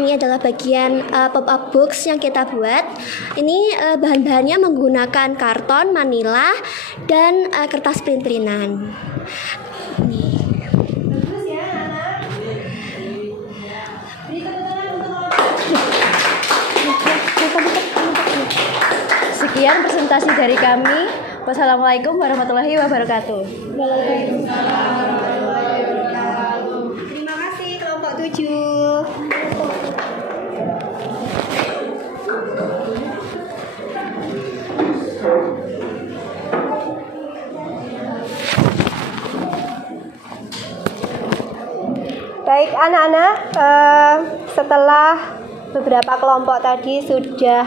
Ini adalah bagian pop-up books yang kita buat. Ini bahan-bahannya menggunakan karton, manila, dan kertas print-printan. Bagus ya, anak. Beri tepuk tangan untuk Sekian presentasi dari kami. Wassalamualaikum warahmatullahi wabarakatuh. Waalaikumsalam warahmatullahi wabarakatuh. Terima kasih kelompok 7. Baik anak-anak, setelah beberapa kelompok tadi sudah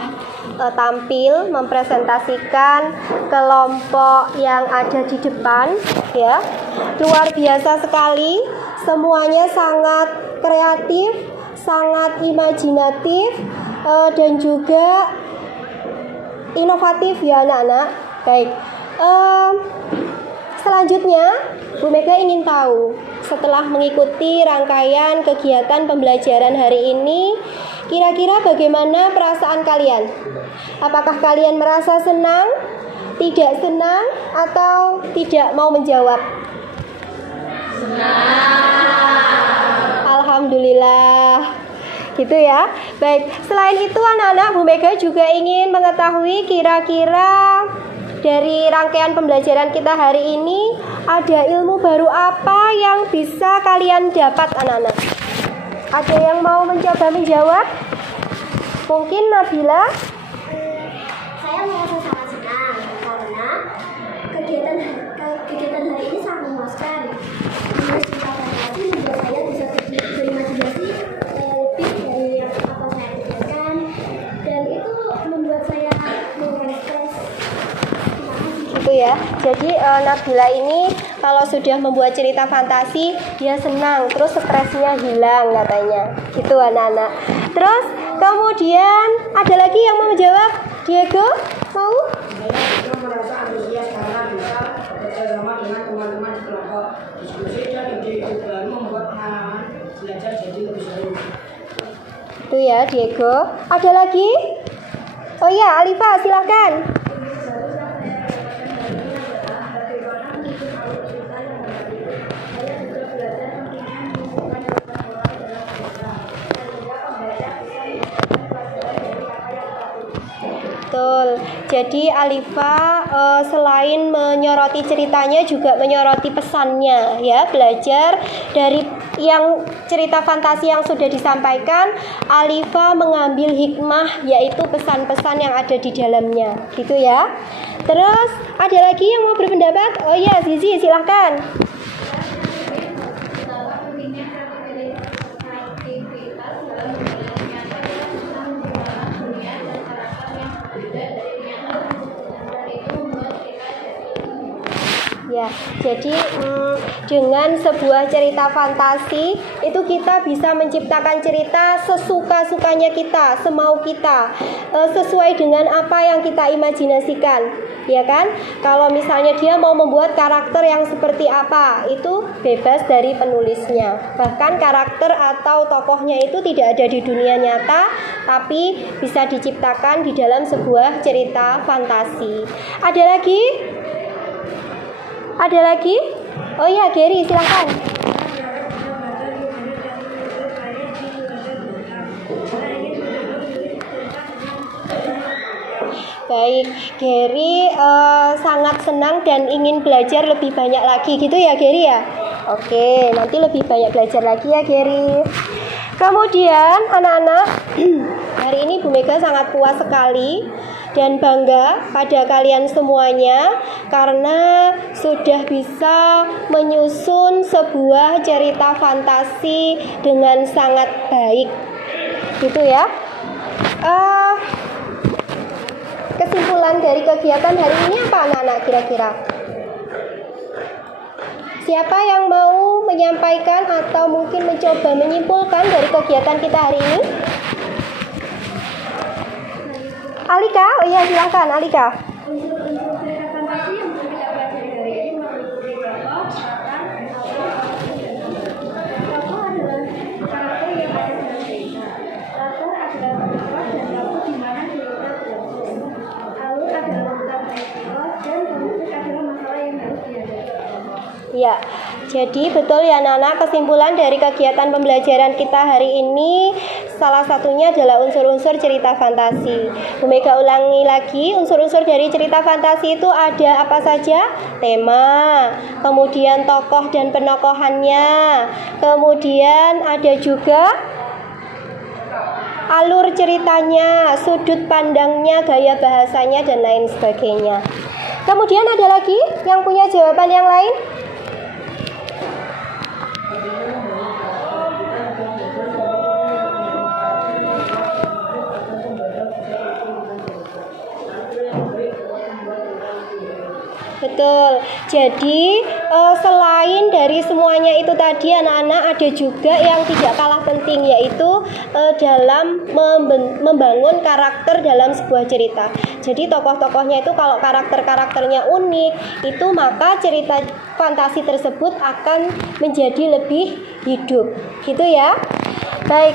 tampil mempresentasikan kelompok yang ada di depan, ya, luar biasa sekali, semuanya sangat kreatif, sangat imajinatif, dan juga inovatif ya anak-anak. Baik, selanjutnya Bu Mega ingin tahu, setelah mengikuti rangkaian kegiatan pembelajaran hari ini, kira-kira bagaimana perasaan kalian? Apakah kalian merasa senang, tidak senang, atau tidak mau menjawab? Senang. Alhamdulillah. Gitu ya. Baik, selain itu anak-anak, Bu Mega juga ingin mengetahui kira-kira dari rangkaian pembelajaran kita hari ini ada ilmu baru apa yang bisa kalian dapat anak-anak? Ada yang mau mencoba menjawab? Mungkin Nabila? Saya merasa sangat senang karena kegiatan hari ini sangat memuaskan. Menulis cerita fantasi membuat saya bisa berimajinasi lebih dari yang apa saya kerjakan, dan itu membuat saya mengurangi stres. Gitu ya. Jadi Nabila ini kalau sudah membuat cerita fantasi dia senang, terus stresnya hilang katanya. Gitu anak-anak. Terus kemudian ada lagi yang mau menjawab? Diego, mau? Saya merasa antusias karena bisa bekerjasama dengan teman-teman di kelompok diskusi dan ide-ide baru membuat pengalaman belajar jadi lebih seru. Itu ya Diego. Ada lagi? Oh ya, Alifa silakan. Betul. Jadi Alifa selain menyoroti ceritanya juga menyoroti pesannya ya, belajar dari yang cerita fantasi yang sudah disampaikan. Alifa mengambil hikmah yaitu pesan-pesan yang ada di dalamnya, gitu ya. Terus ada lagi yang mau berpendapat? Oh ya, Zizi silahkan. Ya, Ya, jadi dengan sebuah cerita fantasi itu kita bisa menciptakan cerita sesuka-sukanya kita, semau kita, sesuai dengan apa yang kita imajinasikan, ya kan? Kalau misalnya dia mau membuat karakter yang seperti apa, itu bebas dari penulisnya. Bahkan karakter atau tokohnya itu tidak ada di dunia nyata, tapi bisa diciptakan di dalam sebuah cerita fantasi. Ada lagi? Ada lagi? Oh ya, Gary, silakan. Baik, Gary sangat senang dan ingin belajar lebih banyak lagi, gitu ya Gary ya? Oke, nanti lebih banyak belajar lagi ya Gary. Kemudian anak-anak, hari ini Bu Mega sangat puas sekali dan bangga pada kalian semuanya karena sudah bisa menyusun sebuah cerita fantasi dengan sangat baik, gitu ya. Kesimpulan dari kegiatan hari ini apa anak-anak kira-kira? Siapa yang mau menyampaikan atau mungkin mencoba menyimpulkan dari kegiatan kita hari ini? Alika, oh iya silakan Alika. Unsur-unsur cerita fantasi yang bisa kita pelajari dari ini meliputi tokoh, tokoh adalah karakter yang ada dalam cerita. Latar adalah tokoh dan waktu di mana cerita berlangsung. Alur adalah tentang peristiwa dan konflik adalah masalah yang harus dihadapi. Ya, jadi betul ya Nana, kesimpulan dari kegiatan pembelajaran kita hari ini salah satunya adalah unsur-unsur cerita fantasi. Bu Mega ulangi lagi, unsur-unsur dari cerita fantasi itu ada apa saja? Tema, kemudian tokoh dan penokohannya, kemudian ada juga alur ceritanya, sudut pandangnya, gaya bahasanya, dan lain sebagainya. Kemudian ada lagi yang punya jawaban yang lain? Betul. Jadi selain dari semuanya itu tadi anak-anak, ada juga yang tidak kalah penting, yaitu dalam membangun karakter dalam sebuah cerita. Jadi tokoh-tokohnya itu kalau karakter-karakternya unik, itu maka cerita fantasi tersebut akan menjadi lebih hidup. Gitu ya. Baik.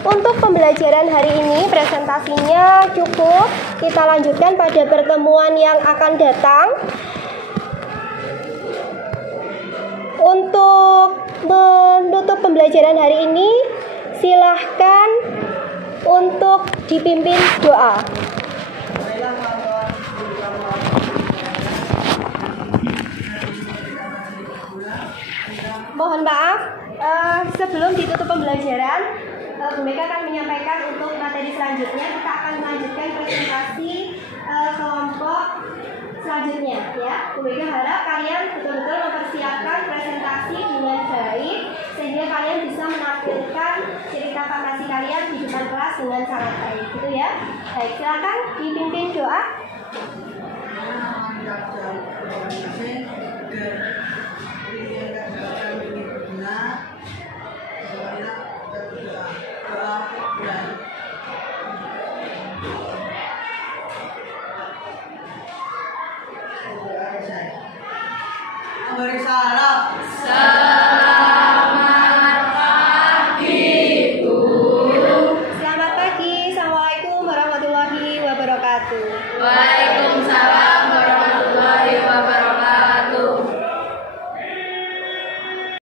Untuk pembelajaran hari ini presentasinya cukup. Kita lanjutkan pada pertemuan yang akan datang. Untuk menutup pembelajaran hari ini, silahkan untuk dipimpin doa. Mohon maaf, sebelum ditutup pembelajaran, Bu Mega akan menyampaikan untuk materi selanjutnya. Kita akan melanjutkan presentasi kelompok selanjutnya, ya. Bu Mega harap kalian betul-betul mempersiapkan presentasi dengan baik sehingga kalian bisa menampilkan cerita fantasi kalian di depan kelas dengan sangat baik, gitu ya. Baik, silakan dipimpin doa. Doa